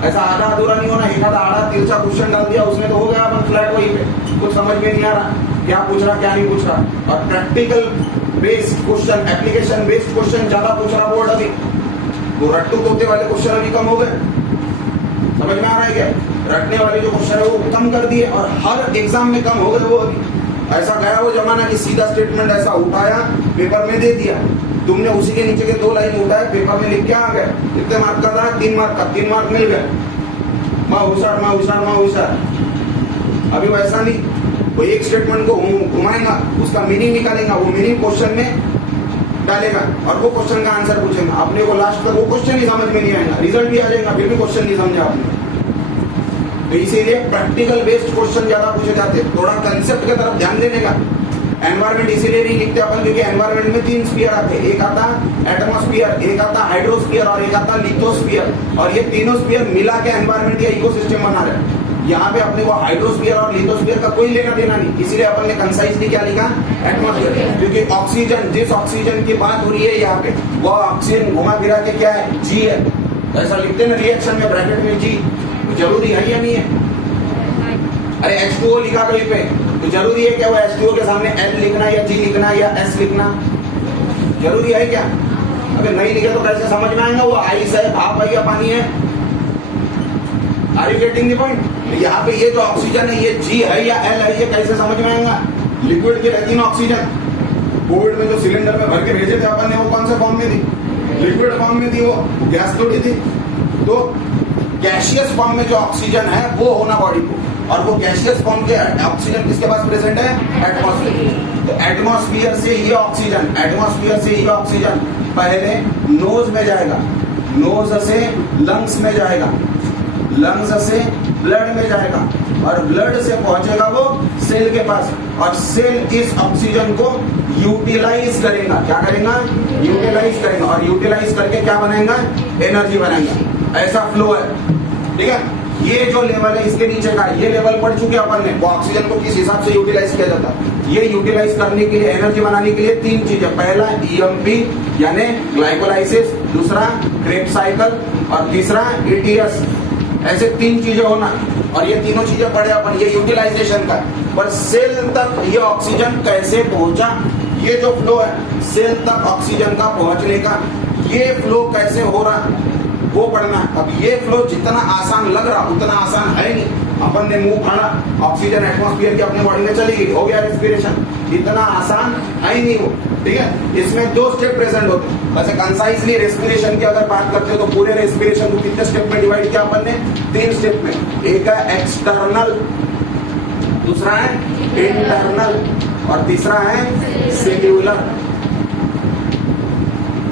ऐसा आधा अधूरा नहीं होना। एक आधा आधा तिरछा क्वेश्चन डाल दिया उसमें तो हो गया अपन फ्लैट वहीं पे, कुछ समझ में नहीं आ रहा क्या पूछ रहा क्या नहीं पूछ रहा। और practical based question, application based question ज्यादा पूछ रहा बोर्ड अभी, वो रट्टू तोते वाले क्वेश्चन अभी कम हो गए। समझ में आ रहा है क्या? रटने वाले जो क्वेश्चन है वो कम कर दिए और हर एग्जाम में कम हो गए वो अभी। ऐसा गया वो जमाना कि सीधा स्टेटमेंट ऐसा उठाया पेपर में दे दिया, तुमने उसी के नीचे के 2 लाइन उठाए पेपर में लिख के आ गए, कितने मार्क का था? 3 मार्क का, 3 मार्क मिल गए। माँ होशियार माँ होशियार माँ होशियार। अभी वैसा नहीं, वो एक स्टेटमेंट को घुमाएगा, उसका मीनिंग निकालेगा, वो मीनिंग क्वेश्चन में डालेगा और वो क्वेश्चन का आंसर पूछेगा। अपने को लास्ट तक वो क्वेश्चन ही समझ में नहीं आएगा, रिजल्ट भी आ जाएगा फिर भी क्वेश्चन नहीं समझा आपने। तो इसीलिए प्रैक्टिकल बेस्ड क्वेश्चन ज्यादा पूछे जाते हैं, थोड़ा कंसेप्ट की तरफ ध्यान देने का। एनवायरमेंट इसीलिए नहीं लिखते अपन क्योंकि एनवायरमेंट में 3 स्फीयर आते हैं, एक आता एटमॉस्फियर, एक आता हाइड्रोस्फीयर और एक आता लिथोस्फीयर, और ये तीनों स्फीयर मिला के एनवायरमेंट या इकोसिस्टम बना रहे हैं। यहाँ पे अपने को हाइड्रोस्फीयर और लिथोस्फीयर का कोई लेना देना नहीं, इसीलिए अपन ने कंसाइजली क्या लिखा? एटमॉस्फेयर। क्योंकि ऑक्सीजन, जिस ऑक्सीजन की बात हो रही है यहाँ पे, वो ऑक्सीजन घुमा फिरा के क्या है? जी है। ऐसा लिखते ना रिएक्शन में ब्रैकेट में जी, जरूरी है या नहीं है? अरे H2O लिखा कहीं पे तो जरूरी है क्या वो H2O के सामने L लिखना या G लिखना या S लिखना? जरूरी है क्या? अगर नहीं लिखे तो कैसे समझ में आएगा वो आइस है, भाप है या पानी है? Are you getting the point? यहाँ पे ये जो ऑक्सीजन है ये G है या L है, ये कैसे समझ में आएगा? लिक्विड की रहती ना ऑक्सीजन, कोविड में जो सिलेंडर में भर के भेजे थे अपन ने वो कौन से फॉर्म में थी? लिक्विड फॉर्म में थी, वो गैस थोड़ी थी। तो गैसियस फॉर्म में जो ऑक्सीजन है वो होना बॉडी को, और वो गैसियस फॉर्म के ऑक्सीजन किसके पास प्रेजेंट है? एटमॉस्फेयर। तो एटमॉस्फेयर से ये ऑक्सीजन, एटमॉस्फेयर से ये ऑक्सीजन पहले नोज में जाएगा, नोज से लंग्स में जाएगा, लंग्स से ब्लड में जाएगा, और ब्लड से पहुंचेगा वो सेल के पास, और सेल इस ऑक्सीजन को यूटिलाइज करेगा। क्या करेगा? यूटिलाइज करेगा, और यूटिलाइज करके क्या बनाएगा? एनर्जी बनाएगा। ऐसा फ्लो है, ठीक है। ये जो लेवल है इसके नीचे का, ये लेवल पढ़ चुके अपन ने, वो ऑक्सीजन को किस हिसाब से यूटिलाइज किया जाता है। ये यूटिलाइज करने के लिए, एनर्जी बनाने के लिए 3 चीजें, पहला EMP यानी ग्लाइकोलाइसिस, दूसरा क्रेब्स साइकिल और तीसरा ETS। ऐसे 3 चीजें होना, और ये तीनों चीजें पढ़े अपन, ये यूटिलाइजेशन का। पर सेल तक ये ऑक्सीजन कैसे पहुंचा, ये जो फ्लो है सेल तक ऑक्सीजन का पहुंचने का, ये फ्लो कैसे हो रहा वो पढ़ना। अब ये फ्लो जितना आसान लग रहा उतना आसान है नहीं। अपन ने मुंह फाड़ा, ऑक्सीजन एटमॉस्फेयर की अपने बॉडी में चली गई, हो गया रेस्पिरेशन, इतना आसान है ही नहीं वो, ठीक है। इसमें 2 स्टेप प्रेजेंट होते हैं। वैसे कंसाइजली रेस्पिरेशन की अगर बात करते हो तो पूरे रेस्पिरेशन को कितने स्टेप में डिवाइड किया अपन ने? 3 स्टेप में। एक है एक्सटर्नल, दूसरा है इंटरनल और तीसरा है सेल्यूलर।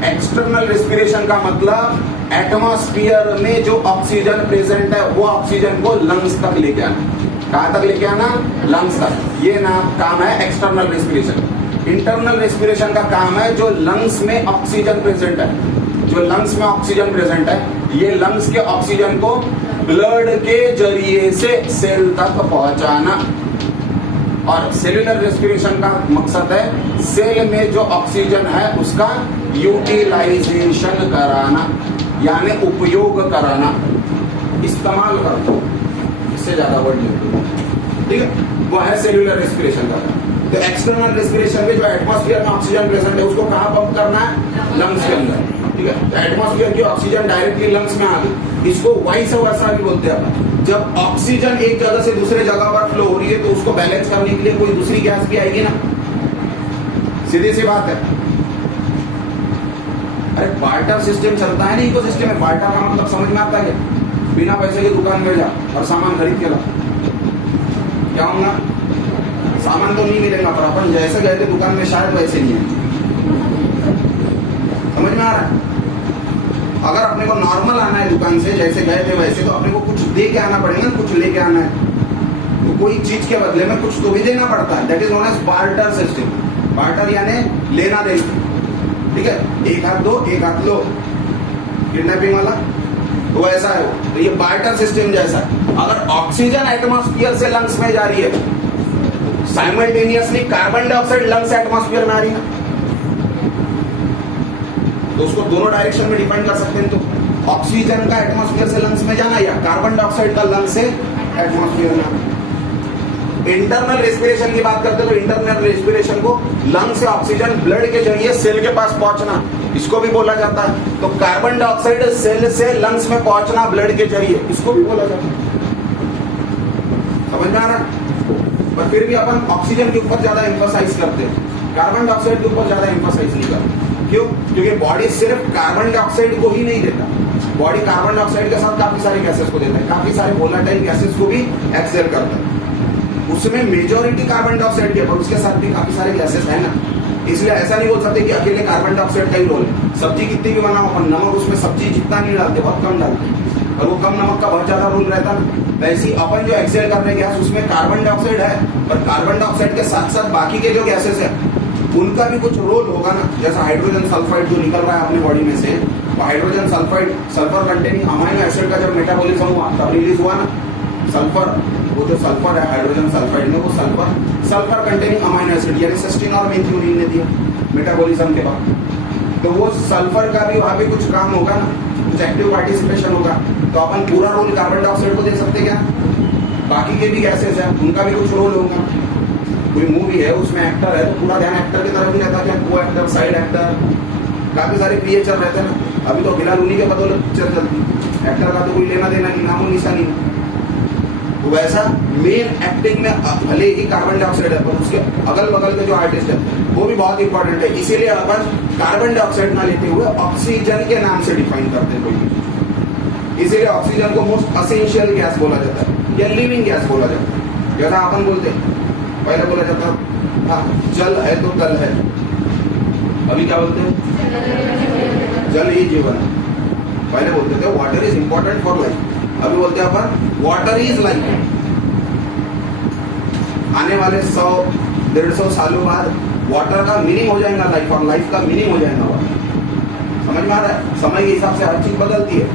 एक्सटर्नल रेस्पिरेशन का मतलब एटमॉस्फेयर में जो ऑक्सीजन प्रेजेंट है वो ऑक्सीजन को लंग्स तक लेके आना। कहां तक लेके आना? लंग्स तक। ये नाम काम है एक्सटर्नल रेस्पिरेशन। इंटरनल रेस्पिरेशन का काम है जो लंग्स में ऑक्सीजन प्रेजेंट है, जो लंग्स में ऑक्सीजन प्रेजेंट है, ये लंग्स के ऑक्सीजन को ब्लड के जरिए से सेल तक पहुंचाना। और सेल्यूलर रेस्पिरेशन का मकसद है सेल में जो ऑक्सीजन है उसका यूटिलाइजेशन कराना, यानी उपयोग कराना, इस्तेमाल करना, इससे ज्यादा वर्ड नहीं, ठीक है। वो है सेल्यूलर रेस्पिरेशन का। तो एक्सटर्नल रेस्पिरेशन में जो एटमॉस्फेयर में ऑक्सीजन प्रेजेंट है उसको कहाँ पंप करना है? लंग्स के अंदर, ठीक है। एटमॉस्फेयर की ऑक्सीजन डायरेक्टली लंग्स में आ गई, इसको वाइस वर्सा भी बोलते हैं। जब ऑक्सीजन एक जगह से दूसरे जगह पर फ्लो हो रही है तो उसको बैलेंस करने के लिए कोई दूसरी गैस भी आएगी ना, सीधी सी बात है। अरे बार्टर सिस्टम चलता है ना, इकोसिस्टम में। बार्टर का मतलब समझ में आता है? बिना पैसे की दुकान में जा और सामान खरीद के ला, क्या होगा? सामान तो नहीं मिलेगा, पर अपन जैसे गए थे दुकान में शायद वैसे नहीं है। समझ में आ रहा है? अगर अपने को नॉर्मल आना है दुकान से जैसे गए थे वैसे, तो अपने को कुछ दे के आना पड़ेगा, कुछ लेके आना है तो कोई चीज के बदले में कुछ तो भी देना पड़ता है। That is known as barter system. Barter यानी लेना देना, ठीक है। एक हाथ दो एक हाथ लो, किडनैपिंग वाला तो ऐसा है वो। तो ये बार्टर सिस्टम जैसा है। अगर ऑक्सीजन एटमॉस्फेयर से लंग्स में जा रही है, simultaneously carbon dioxide lungs atmosphere में आ रही है, तो उसको दोनों डायरेक्शन में डिफाइन कर सकते हैं। तो ऑक्सीजन का एटमॉस्फेयर से लंग्स में जाना या कार्बन डाइऑक्साइड का लंग्स से एटमॉस्फेयर में। इंटरनल रेस्पिरेशन की बात करते हैं तो इंटरनल रेस्पिरेशन को लंग से ऑक्सीजन ब्लड के जरिए सेल के पास पहुंचना, इसको भी बोला जाता है। तो कार्बन डाइऑक्साइड सेल से लंग्स में पहुंचना ब्लड के जरिए, इसको भी बोला जाता है। समझ में आ रहा है? पर फिर भी अपन ऑक्सीजन के ऊपर ज्यादा एम्फसाइज करते हैं, कार्बन डाइऑक्साइड के ऊपर ज्यादा एम्फसाइज नहीं करते। क्यों? क्योंकि बॉडी सिर्फ कार्बन डाइऑक्साइड को ही नहीं देता, बॉडी कार्बन डाइऑक्साइड के साथ काफी सारे गैसेस को देता है, काफी सारे वोलेटाइल गैसेस को भी एक्सेल करता है। उसमें मेजॉरिटी कार्बन डाइऑक्साइड के, पर उसके साथ भी काफी सारे गैसेस है ना, इसलिए ऐसा नहीं बोल सकते कि अकेले कार्बन डाइऑक्साइड का ही रोल है। सब्जी कितनी भी बनाओ अपन, नमक उसमें सब्जी जितना नहीं डालते, बहुत कम डालते हैं, और वो कम नमक का बहुत ज्यादा रोल रहता ना। वैसे ही अपन जो एक्सेल कर रहे हैं गैस, उसमें कार्बन डाइऑक्साइड है, पर कार्बन डाइऑक्साइड के साथ साथ बाकी के जो गैसेस है उनका भी कुछ रोल होगा ना। जैसा हाइड्रोजन सल्फाइड जो निकल रहा है अपनी बॉडी में से, वो hydrogen sulphide sulphur containing amino acid का जब मेटाबॉलिज्म हुआ तब रिलीज हुआ ना सल्फर। वो जो सल्फर है हाइड्रोजन सल्फाइड में, वो सल्फर कंटेनिंग अमाइनो एसिड यानी सिस्टीन और मेथिओनिन ने दिया मेटाबॉलिज्म के बाद। तो वो सल्फर का भी वहां पे कुछ काम होगा ना, कुछ एक्टिव पार्टिसिपेशन होगा। तो अपन पूरा रोल कार्बन डाइऑक्साइड को दे सकते क्या? बाकी के भी गैसेस है उनका भी कुछ रोल होगा। कोई मूवी है उसमें एक्टर है तो पूरा ध्यान एक्टर की तरफ ही रहता है, को एक्टर, साइड एक्टर, काफी सारे पीएचआर रहते हैं ना। अभी तो बिलाल उन्हीं के बदौलत पिक्चर चलती, एक्टर का तो कोई लेना देना नहीं, नामो निशानी नहीं। वैसा मेन एक्टिंग में भले ही कार्बन डाइऑक्साइड है, पर उसके अगल बगल के जो आर्टिस्ट है वो भी बहुत इंपॉर्टेंट है। इसीलिए अपन कार्बन डाइऑक्साइड ना लेते हुए ऑक्सीजन के नाम से डिफाइन करते हैं कोई। इसीलिए ऑक्सीजन को मोस्ट असेंशियल गैस बोला जाता है या लिविंग गैस बोला जाता है। जैसा अपन बोलते हैं, पहले बोला जाता हाँ जल है तो कल है, अभी क्या बोलते हैं? जल ही जीवन है। पहले बोलते थे water is important for life, अभी बोलते हैं अपन वाटर इज लाइफ। आने वाले 100-150 सालों बाद वाटर का मीनिंग हो जाएगा लाइफ, और लाइफ का मीनिंग हो जाएगा वाटर। समझ में आ रहा है? समय के हिसाब से हर चीज बदलती है।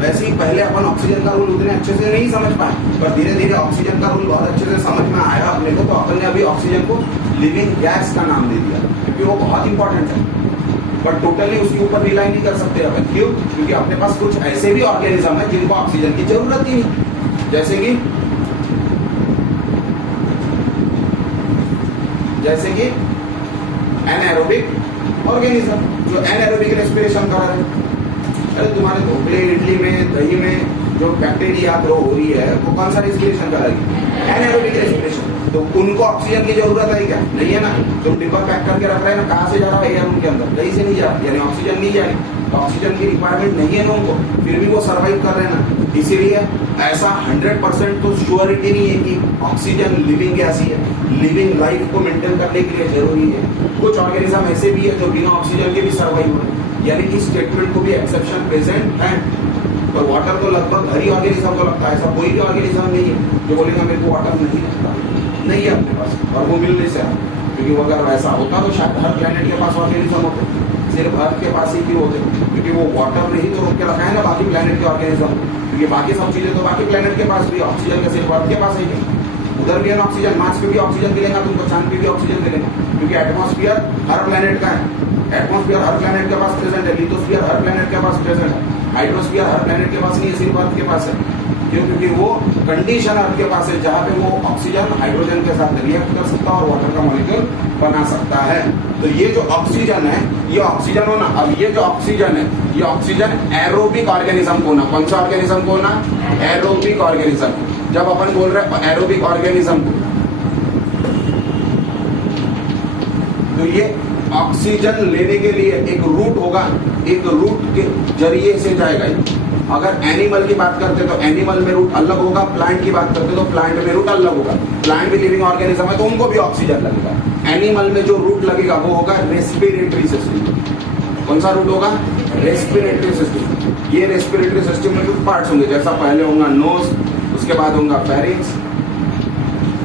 वैसे ही पहले अपन ऑक्सीजन का रोल उतने अच्छे से नहीं समझ पाए, पर धीरे धीरे ऑक्सीजन का रोल बहुत अच्छे से समझ में आया अपने को। तो अपन ने अभी ऑक्सीजन को लिविंग गैस का नाम दे दिया, क्योंकि वो बहुत इंपॉर्टेंट है। बट टोटली उसके ऊपर रिलाई नहीं कर सकते अपन। क्यों? क्योंकि अपने पास कुछ ऐसे भी ऑर्गेनिज्म है जिनको ऑक्सीजन की जरूरत ही नहीं, जैसे कि एनाएरोबिक ऑर्गेनिज्म जो एनाएरोबिक रेस्पिरेशन कर रहे हैं। अरे तुम्हारे ढोकले इडली में दही में जो बैक्टीरिया ग्रो हो रही है वो कौन सा रेस्पिरेशन करेगी? एनाएरोबिक रेस्पिरेशन। तो उनको ऑक्सीजन की जरूरत है क्या? नहीं है ना। तुम डिब्बा पैक करके रख रहे हैं ना, कहाँ से जा रहा है एयर उनके अंदर? कहीं से नहीं जा रहा, यानी ऑक्सीजन नहीं जा रही। तो ऑक्सीजन की रिक्वायरमेंट नहीं है ना उनको, फिर भी वो सर्वाइव कर रहे हैं ना। इसीलिए ऐसा 100% तो श्योरिटी नहीं है कि ऑक्सीजन लिविंग गैस ही है, लिविंग लाइफ को मेंटेन करने के लिए जरूरी है। कुछ ऑर्गेनिज्म ऐसे भी है जो बिना ऑक्सीजन के भी सर्वाइव हो रहे हैं, यानी कि स्टेटमेंट को भी एक्सेप्शन प्रेजेंट है। तो वाटर तो लगभग हर ही ऑर्गेनिज्म को लगता है, ऐसा कोई भी ऑर्गेनिज्म नहीं है जो बोलेगा मेरे को वाटर नहीं लगता, नहीं है अपने पास, और वो मिलने से है। क्योंकि वो अगर वैसा होता तो शायद हर प्लेनेट के पास ऑर्गेनिज्म होते, सिर्फ अर्थ के पास ही क्यों होते? क्योंकि वो वाटर ने ही तो रोक के रखा है ना बाकी प्लेनेट के ऑर्गेनिज्म। क्योंकि बाकी सब चीजें तो बाकी प्लेनेट के पास भी, ऑक्सीजन का सिर्फ अर्थ के पास ही नहीं। उधर भी है ऑक्सीजन, मार्स पे भी ऑक्सीजन मिलेगा तुमको, चांद पे भी ऑक्सीजन मिलेगा, क्योंकि एटमॉस्फेयर हर प्लेनेट का है। एटमॉस्फेयर हर प्लेनेट के पास प्रेजेंट है, लिथोस्फीयर हर प्लेनेट के पास प्रेजेंट है, हाइड्रोस्फीयर हर प्लेनेट के पास नहीं है, सिर्फ अर्थ के पास है। क्यों? क्योंकि वो कंडीशन अर्थ के पास है जहां पे वो ऑक्सीजन हाइड्रोजन के साथ रिएक्ट कर सकता है और वाटर का मॉलिक्यूल बना सकता है। तो ये जो ऑक्सीजन है, ये ऑक्सीजन होना, अब ये जो ऑक्सीजन है, ये ऑक्सीजन एरोबिक ऑर्गेनिज्म को ना, कौन सा ऑर्गेनिज्म को ना? Aerobic organism. जब अपन बोल रहे हैं एरोबिक ऑर्गेनिज्म को, तो ये ऑक्सीजन लेने के लिए एक रूट होगा, एक रूट के जरिए से जाएगा। अगर एनिमल की बात करते तो एनिमल में रूट अलग होगा, प्लांट की बात करते तो प्लांट में रूट अलग होगा। प्लांट भी लिविंग ऑर्गेनिज्म है तो उनको भी ऑक्सीजन लगेगा। एनिमल में जो रूट लगेगा वो होगा रेस्पिरेटरी सिस्टम। कौन सा रूट होगा? Respiratory system. ये रेस्पिरेटरी सिस्टम में कुछ पार्ट्स होंगे, जैसा पहले होगा नोज, उसके बाद होगा फेरिंग्स,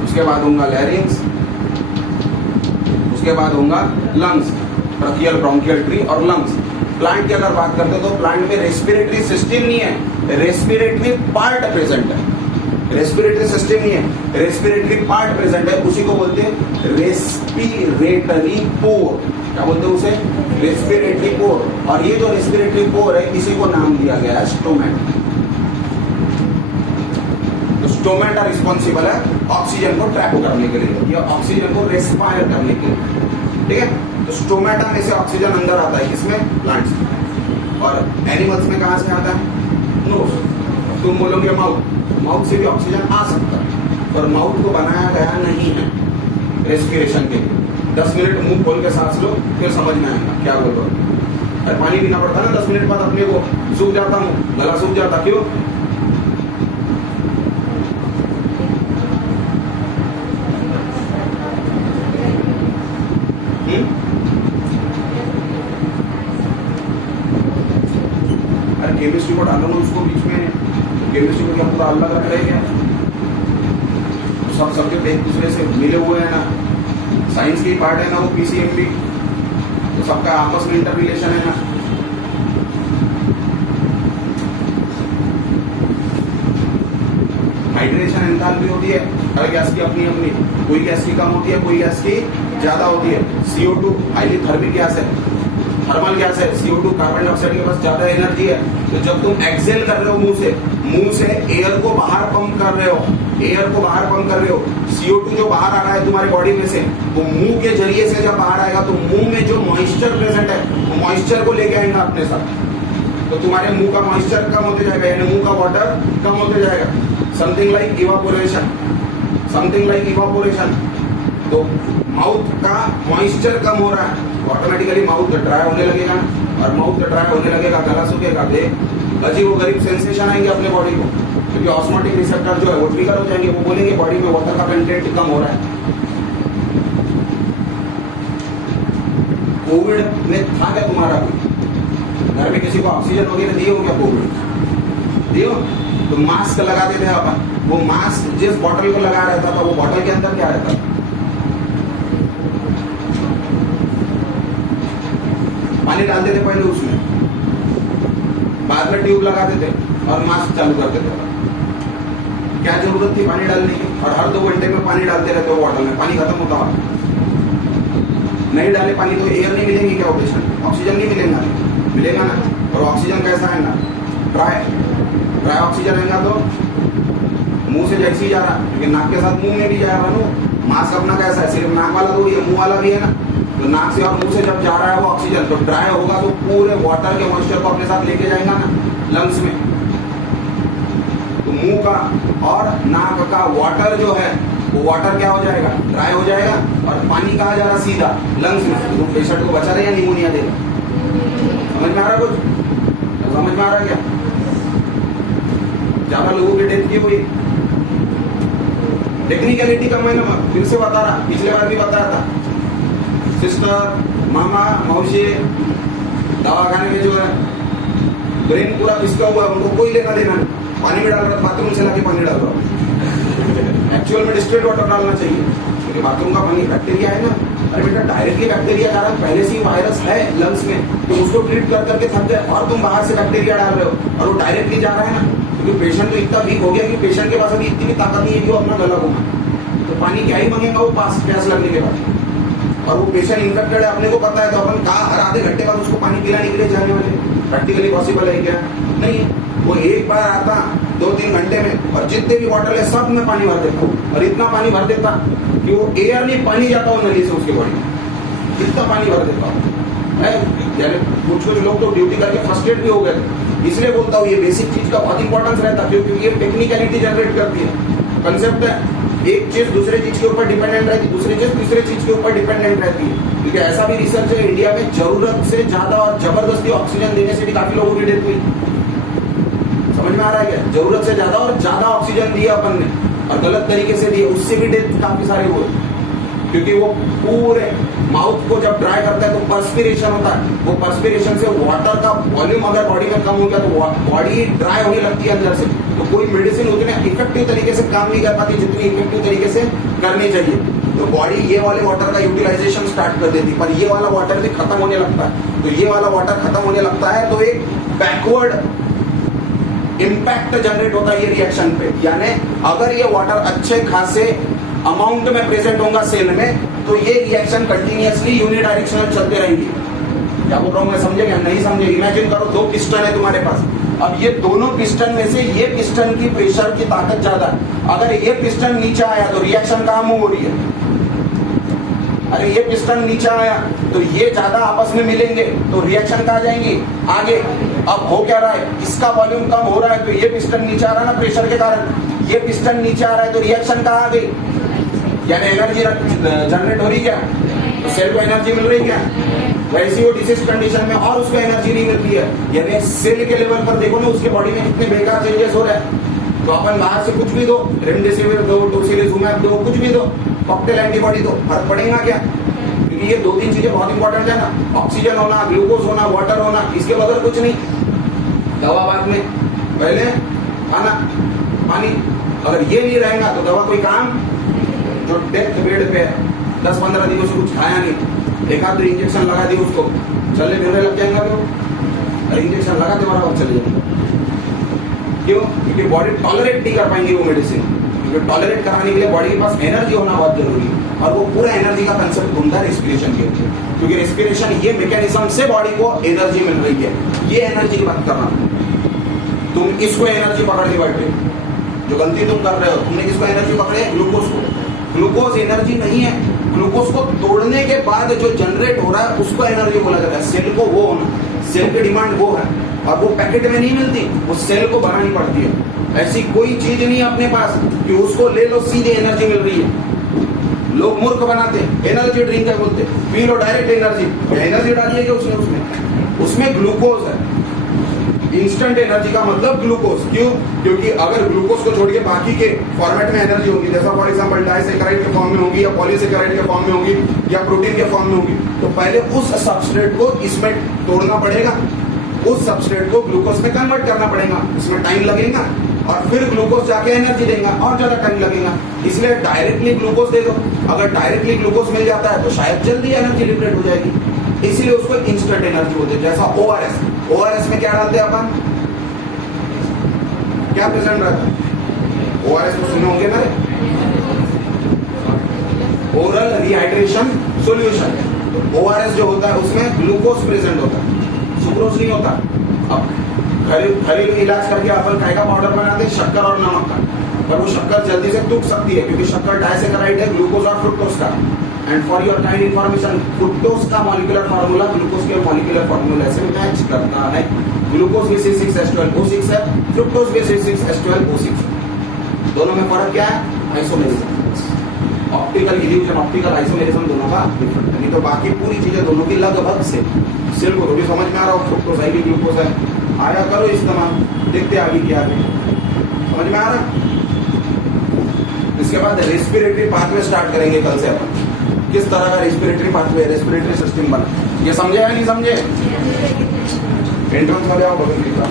उसके बाद होगा लैरिंग्स, उसके बाद होगा लंग्स, ब्रांकियल, ब्रोंकियल ट्री और लंग्स। प्लांट की अगर बात करते हैं तो प्लांट में रेस्पिरेटरी सिस्टम नहीं है, रेस्पिरेटरी पार्ट प्रेजेंट है। रेस्पिरेटरी सिस्टम नहीं है, रेस्पिरेटरी पार्ट प्रेजेंट है, उसी को बोलते हैं रेस्पिरेटरी पोर। क्या बोलते हैं उसे? रेस्पिरेटरी पोर। और ये जो रेस्पिरेटरी पोर है इसी को नाम दिया गया है स्टोमेट। तो स्टोमेट रिस्पॉन्सिबल है ऑक्सीजन को ट्रैप करने के लिए या ऑक्सीजन को रेस्पायर करने के लिए, ठीक है। तो स्टोमेटा में से ऑक्सीजन अंदर आता है, किसमें? प्लांट्स में। और एनिमल्स में कहां से आता है? नोज। तुम बोलोगे माउथ, माउथ से भी ऑक्सीजन आ सकता है, पर माउथ को बनाया गया नहीं है रेस्पिरेशन के लिए। 10 मिनट मुंह खोल के सांस लो, फिर समझ में आएगा क्या बोल रहा हूं। अरे पानी पीना पड़ता है ना, 10 मिनट बाद अपने को सूख जाता हूँ, गला सूख जाता, क्यों? अरे केमिस्ट्री को डालो ना उसको बीच में, केमिस्ट्री को क्या पूरा अलग रख रहे हैं? सब सब्जेक्ट एक दूसरे से मिले हुए हैं ना, साइंस की पार्ट है ना वो पीसीएम भी, तो सबका आपस में इंटर रिलेशन है ना। हाइड्रेशन एंथैल्पी होती है हर गैस की अपनी अपनी, कोई गैस की कम होती है, कोई गैस की ज्यादा होती है। CO2 हाईली थर्मिक गैस है, थर्मल गैस है। CO2 कार्बन डाइऑक्साइड के पास ज्यादा एनर्जी है। तो जब तुम एक्सेल कर रहे हो मुंह से एयर को बाहर पंप कर रहे हो, एयर को बाहर पंप कर रहे हो, CO2 जो बाहर आ रहा है तुम्हारी बॉडी में से, वो मुंह के जरिए से जब बाहर आएगा तो मुंह में जो मॉइस्चर प्रेजेंट है वो मॉइस्चर को लेके आएगा अपने साथ। तो तुम्हारे मुंह का मॉइस्चर कम होते जाएगा, यानी मुंह का वाटर कम होते जाएगा। Something like evaporation, something like evaporation. तो माउथ का मॉइस्चर कम हो रहा है, ऑटोमेटिकली माउथ ड्राई होने लगेगा, और माउथ ड्राई होने लगेगा, गला सूखेगा, अजीबोगरीब सेंसेशन आएंगे अपने बॉडी को, क्योंकि ऑस्मोटिक रिसेप्टर जो है वो ट्रिगर हो जाएंगे, वो बोलेंगे बॉडी में वाटर का कंटेंट कम हो रहा है। कोविड में था क्या तुम्हारा घर में किसी को ऑक्सीजन वगैरह दिए हो क्या? कोविड दिए हो तो मास्क लगाते थे अपन, वो मास्क जिस बॉटल को लगा रहता था वो बॉटल के अंदर क्या रहता था? पानी डालते थे पहले उसमें, बाद में ट्यूब लगाते थे और मास्क चालू करते थे। क्या जरूरत थी पानी डालने की? और हर 2 घंटे में पानी डालते रहते हो बॉटल में, पानी खत्म होता है। नहीं डाले पानी तो एयर नहीं मिलेंगी क्या? पेशेंट ऑक्सीजन नहीं मिलेगा, मिलेगा ना। और ऑक्सीजन कैसा है ना? ड्राई ऑक्सीजन रहेगा तो मुंह से जैसे ही जा रहा, लेकिन नाक के साथ मुंह में भी जा रहा ना। मास्क अपना कैसा है? सिर्फ नाक वाला तो ये मुंह वाला भी है ना। तो नाक से और मुंह से जब जा रहा है वो ऑक्सीजन, तो ड्राई होगा तो पूरे वाटर के मॉइस्चर को अपने साथ लेके जाएगा ना लंग्स में। तो मुंह का और नाक का वाटर जो है वो वाटर क्या हो जाएगा? ड्राई हो जाएगा, और पानी कहाँ जा रहा? सीधा लंग्स में। तो पेशेंट को बचा रहे या निमोनिया देगा? समझ में आ रहा कुछ? समझ में आ रहा क्या? ज्यादा लोगों की डेथ की हुई। टेक्निकलिटी का मैंने फिर से बता रहा, पिछले बार भी बताया था। सिस्टर, मामा, मौसी दवाखाने में जो है ब्रेन पूरा पिसका हुआ है, उनको कोई लेना देना नहीं, पानी में डाल रहा, बाथरूम से लाके पानी डाल रहा। एक्चुअल में डिस्टिल्ड वाटर डालना चाहिए, क्योंकि बाथरूम का पानी बैक्टीरिया है ना। अरे बेटा डायरेक्टली बैक्टीरिया जा रहा है, पहले से ही वायरस है लंग्स में, तो उसको ट्रीट कर करके थक गए और तुम बाहर से बैक्टीरिया डाल रहे हो, और वो डायरेक्टली जा रहा है ना। क्योंकि पेशेंट तो इतना वीक हो गया कि पेशेंट के पास अभी इतनी भी ताकत नहीं है कि वो अपना गला घुमाए, तो पानी क्या ही मांगेगा वो प्यास लगने के बाद। और वो पेशेंट इन्फेक्टेड है, अपने को पता है, तो अपन कहा हर आधे घंटे बाद उसको पानी पिलाने के लिए जाने वाले? प्रैक्टिकली पॉसिबल है क्या? नहीं। वो एक बार आता 2-3 घंटे में, और जितने भी बॉटल है सब में पानी भर देता, और इतना पानी भर देता कि वो एयर नहीं पानी जाता हो नली से उसके बॉडी में, इतना पानी भर देता है। यानी कुछ लोग तो ड्यूटी करके फ्रस्ट्रेट भी हो गए। इसलिए बोलता हूँ ये बेसिक चीज का बहुत इंपॉर्टेंस रहता है, क्योंकि ये टेक्निकलिटी जनरेट करती है। कंसेप्ट है, एक चीज दूसरे चीज के ऊपर डिपेंडेंट रहती है, दूसरी चीज तीसरे चीज के ऊपर डिपेंडेंट रहती है। क्योंकि ऐसा भी रिसर्च है, इंडिया में जरूरत से ज्यादा और जबरदस्ती ऑक्सीजन देने से भी काफी लोगों की डेथ हुई। समझ में आ रहा है क्या? जरूरत से ज्यादा और ज्यादा ऑक्सीजन दिया अपन ने, और गलत तरीके से दिए, उससे भी डेथ काफी सारे हुए। क्योंकि वो पूरे माउथ को जब ड्राई करता है तो पर्सपिरेशन होता है, वो पर्सपिरेशन से वाटर का वॉल्यूम अगर बॉडी में कम हो गया तो बॉडी ड्राई होने लगती है अंदर से। तो कोई मेडिसिन उतने इफेक्टिव तरीके से काम नहीं कर पाती जितनी इफेक्टिव तरीके से करनी चाहिए। तो बॉडी ये वाले वाटर का यूटिलाइजेशन स्टार्ट कर देती, पर ये वाला वाटर भी खत्म होने लगता है। तो ये वाला वाटर खत्म होने लगता है तो एक बैकवर्ड इम्पैक्ट जनरेट होता है ये रिएक्शन पे, यानी अगर ये वाटर अच्छे खासे अमाउंट में प्रेजेंट होगा सेल में तो ये रिएक्शन कंटिन्यूअसली यूनिडायरेक्शनल चलते रहेंगी। क्या बोल रहा हूं मैं, समझे क्या नहीं समझे? इमेजिन करो 2 पिस्टन है तुम्हारे पास, अब ये दोनों पिस्टन में से ये पिस्टन की प्रेशर की ताकत ज्यादा है, अगर ये पिस्टन नीचे आया तो रिएक्शन कहां मूव हो रही है? अरे ये पिस्टन नीचे आया तो ये ज्यादा आपस में मिलेंगे तो रिएक्शन कहां जाएंगी? आगे। अब हो क्या रहा है, इसका वॉल्यूम कम हो रहा है तो ये पिस्टन नीचे आ रहा है ना प्रेशर के कारण, ये पिस्टन नीचे आ रहा है तो रिएक्शन कहां आ गई? यानी एनर्जी जनरेट हो रही क्या? तो सेल को एनर्जी मिल रही क्या? वैसी वो डिसीज कंडीशन में और उसको एनर्जी नहीं मिलती है, यानी सेल के लेवल पर देखो ना उसके बॉडी में कितने बेकार चेंजेस हो रहे हैं। तो अपन बाहर से कुछ भी दो, रेमडेसिविर दो, टोसिलिजुमैब दो, कुछ भी दो, कॉकटेल एंटीबॉडी दो, फर्क पड़ेगा क्या? क्योंकि ये 2-3 चीजें बहुत इंपॉर्टेंट है ना, ऑक्सीजन होना, ग्लूकोज होना, वाटर होना, इसके बगैर कुछ नहीं। दवा बाद में, पहले खाना पानी, अगर ये नहीं रहेगा तो दवा कोई काम। जो डेथ बेड पे 10-15 दिनों से कुछ खाया नहीं, एक आध इंजेक्शन लगा दिए उसको, चलने फिरने लग जाएंगे तो, अरे इंजेक्शन लगाते बराबर चले जाएंगे। क्यों? क्योंकि बॉडी टॉलरेट नहीं कर पाएंगे वो मेडिसिन, क्योंकि टॉलरेट कराने के लिए बॉडी के पास एनर्जी होना बहुत जरूरी है, और वो पूरा एनर्जी का कंसेप्ट घूमता है रेस्पिरेशन के ऊपर, क्योंकि रेस्पिरेशन ये मैकेनिज्म से बॉडी को एनर्जी मिल रही है। ये एनर्जी की बात करना, तुम इसको एनर्जी पकड़ के बैठे, जो गलती तुम कर रहे हो, तुमने किसको एनर्जी पकड़े? ग्लूकोज को। ग्लूकोज एनर्जी नहीं है, ग्लूकोज को तोड़ने के बाद जो जनरेट हो रहा है उसको एनर्जी बोला जाता है। सेल को वो होना, सेल की डिमांड वो है, और वो पैकेट में नहीं मिलती, वो सेल को बनानी पड़ती है। ऐसी कोई चीज नहीं है अपने पास कि उसको ले लो सीधे एनर्जी मिल रही है। लोग मूर्ख बनाते, एनर्जी ड्रिंक है बोलते, P low direct energy. Energy डाली है क्या उसमें ग्लूकोज है। इंस्टेंट एनर्जी का मतलब ग्लूकोज। क्यों? क्योंकि अगर ग्लूकोज को छोड़ के बाकी के फॉर्मेट में एनर्जी होगी, जैसा फॉर एग्जांपल डाइसैकेराइड के फॉर्म में होगी, या पॉलीसैकेराइड के फॉर्म में होगी, या प्रोटीन के फॉर्म में होगी, तो पहले उस सबस्ट्रेट को इसमें तोड़ना पड़ेगा, उस सबस्ट्रेट को ग्लूकोज में कन्वर्ट करना पड़ेगा, इसमें टाइम लगेगा, और फिर ग्लूकोज जाके एनर्जी देगा और ज्यादा टाइम लगेगा। इसलिए डायरेक्टली ग्लूकोज दे दो, अगर डायरेक्टली ग्लूकोज मिल जाता है तो शायद जल्दी एनर्जी लिबरेट हो जाएगी, इसीलिए उसको इंस्टेंट एनर्जी बोलते हैं। जैसा ओआरएस, ओआरएस में क्या डालते हैं अपन, क्या प्रेजेंट रहता है? ओआरएस को सुने होंगे ना, ओरल रिहाइड्रेशन सॉल्यूशन। ओआरएस जो होता है उसमें ग्लूकोज प्रेजेंट होता है, सुक्रोज नहीं होता। अब घरेलू इलाज करके अपन काय का पाउडर बनाते हैं, शक्कर और नमक का, पर वो शक्कर जल्दी से टूट सकती है क्योंकि शक्कर डाइसैकेराइड है, ग्लूकोज और फ्रुक्टोज का। And for your kind information, fructose का मॉलिक्यूलर फार्मूला ग्लूकोज के मॉलिक्यूलर फार्मूला से मैच करता है। ग्लूकोज भी C6H12O6 है, फ्रुक्टोज भी C6H12O6 है। दोनों में फर्क क्या है? Isomerism, optical illusion, optical isomerism दोनों का डिफरेंट है। नहीं तो बाकी पूरी चीजें दोनों की लगभग से। सिर्फ को थोड़ी समझ में आ रहा हो, फ्रुक्टोज है भी ग्लूकोज है, आया करो इस्तेमाल, देखते आगे क्या आगे समझ में आ रहा। इसके बाद रेस्पिरेटरी पाथवे स्टार्ट करेंगे कल से अपन, किस तरह का रेस्पिरेटरी पाथवे, रेस्पिरेटरी सिस्टम बना, ये समझे या नहीं समझे? एंट्रेंस में आओ बगल की तरफ।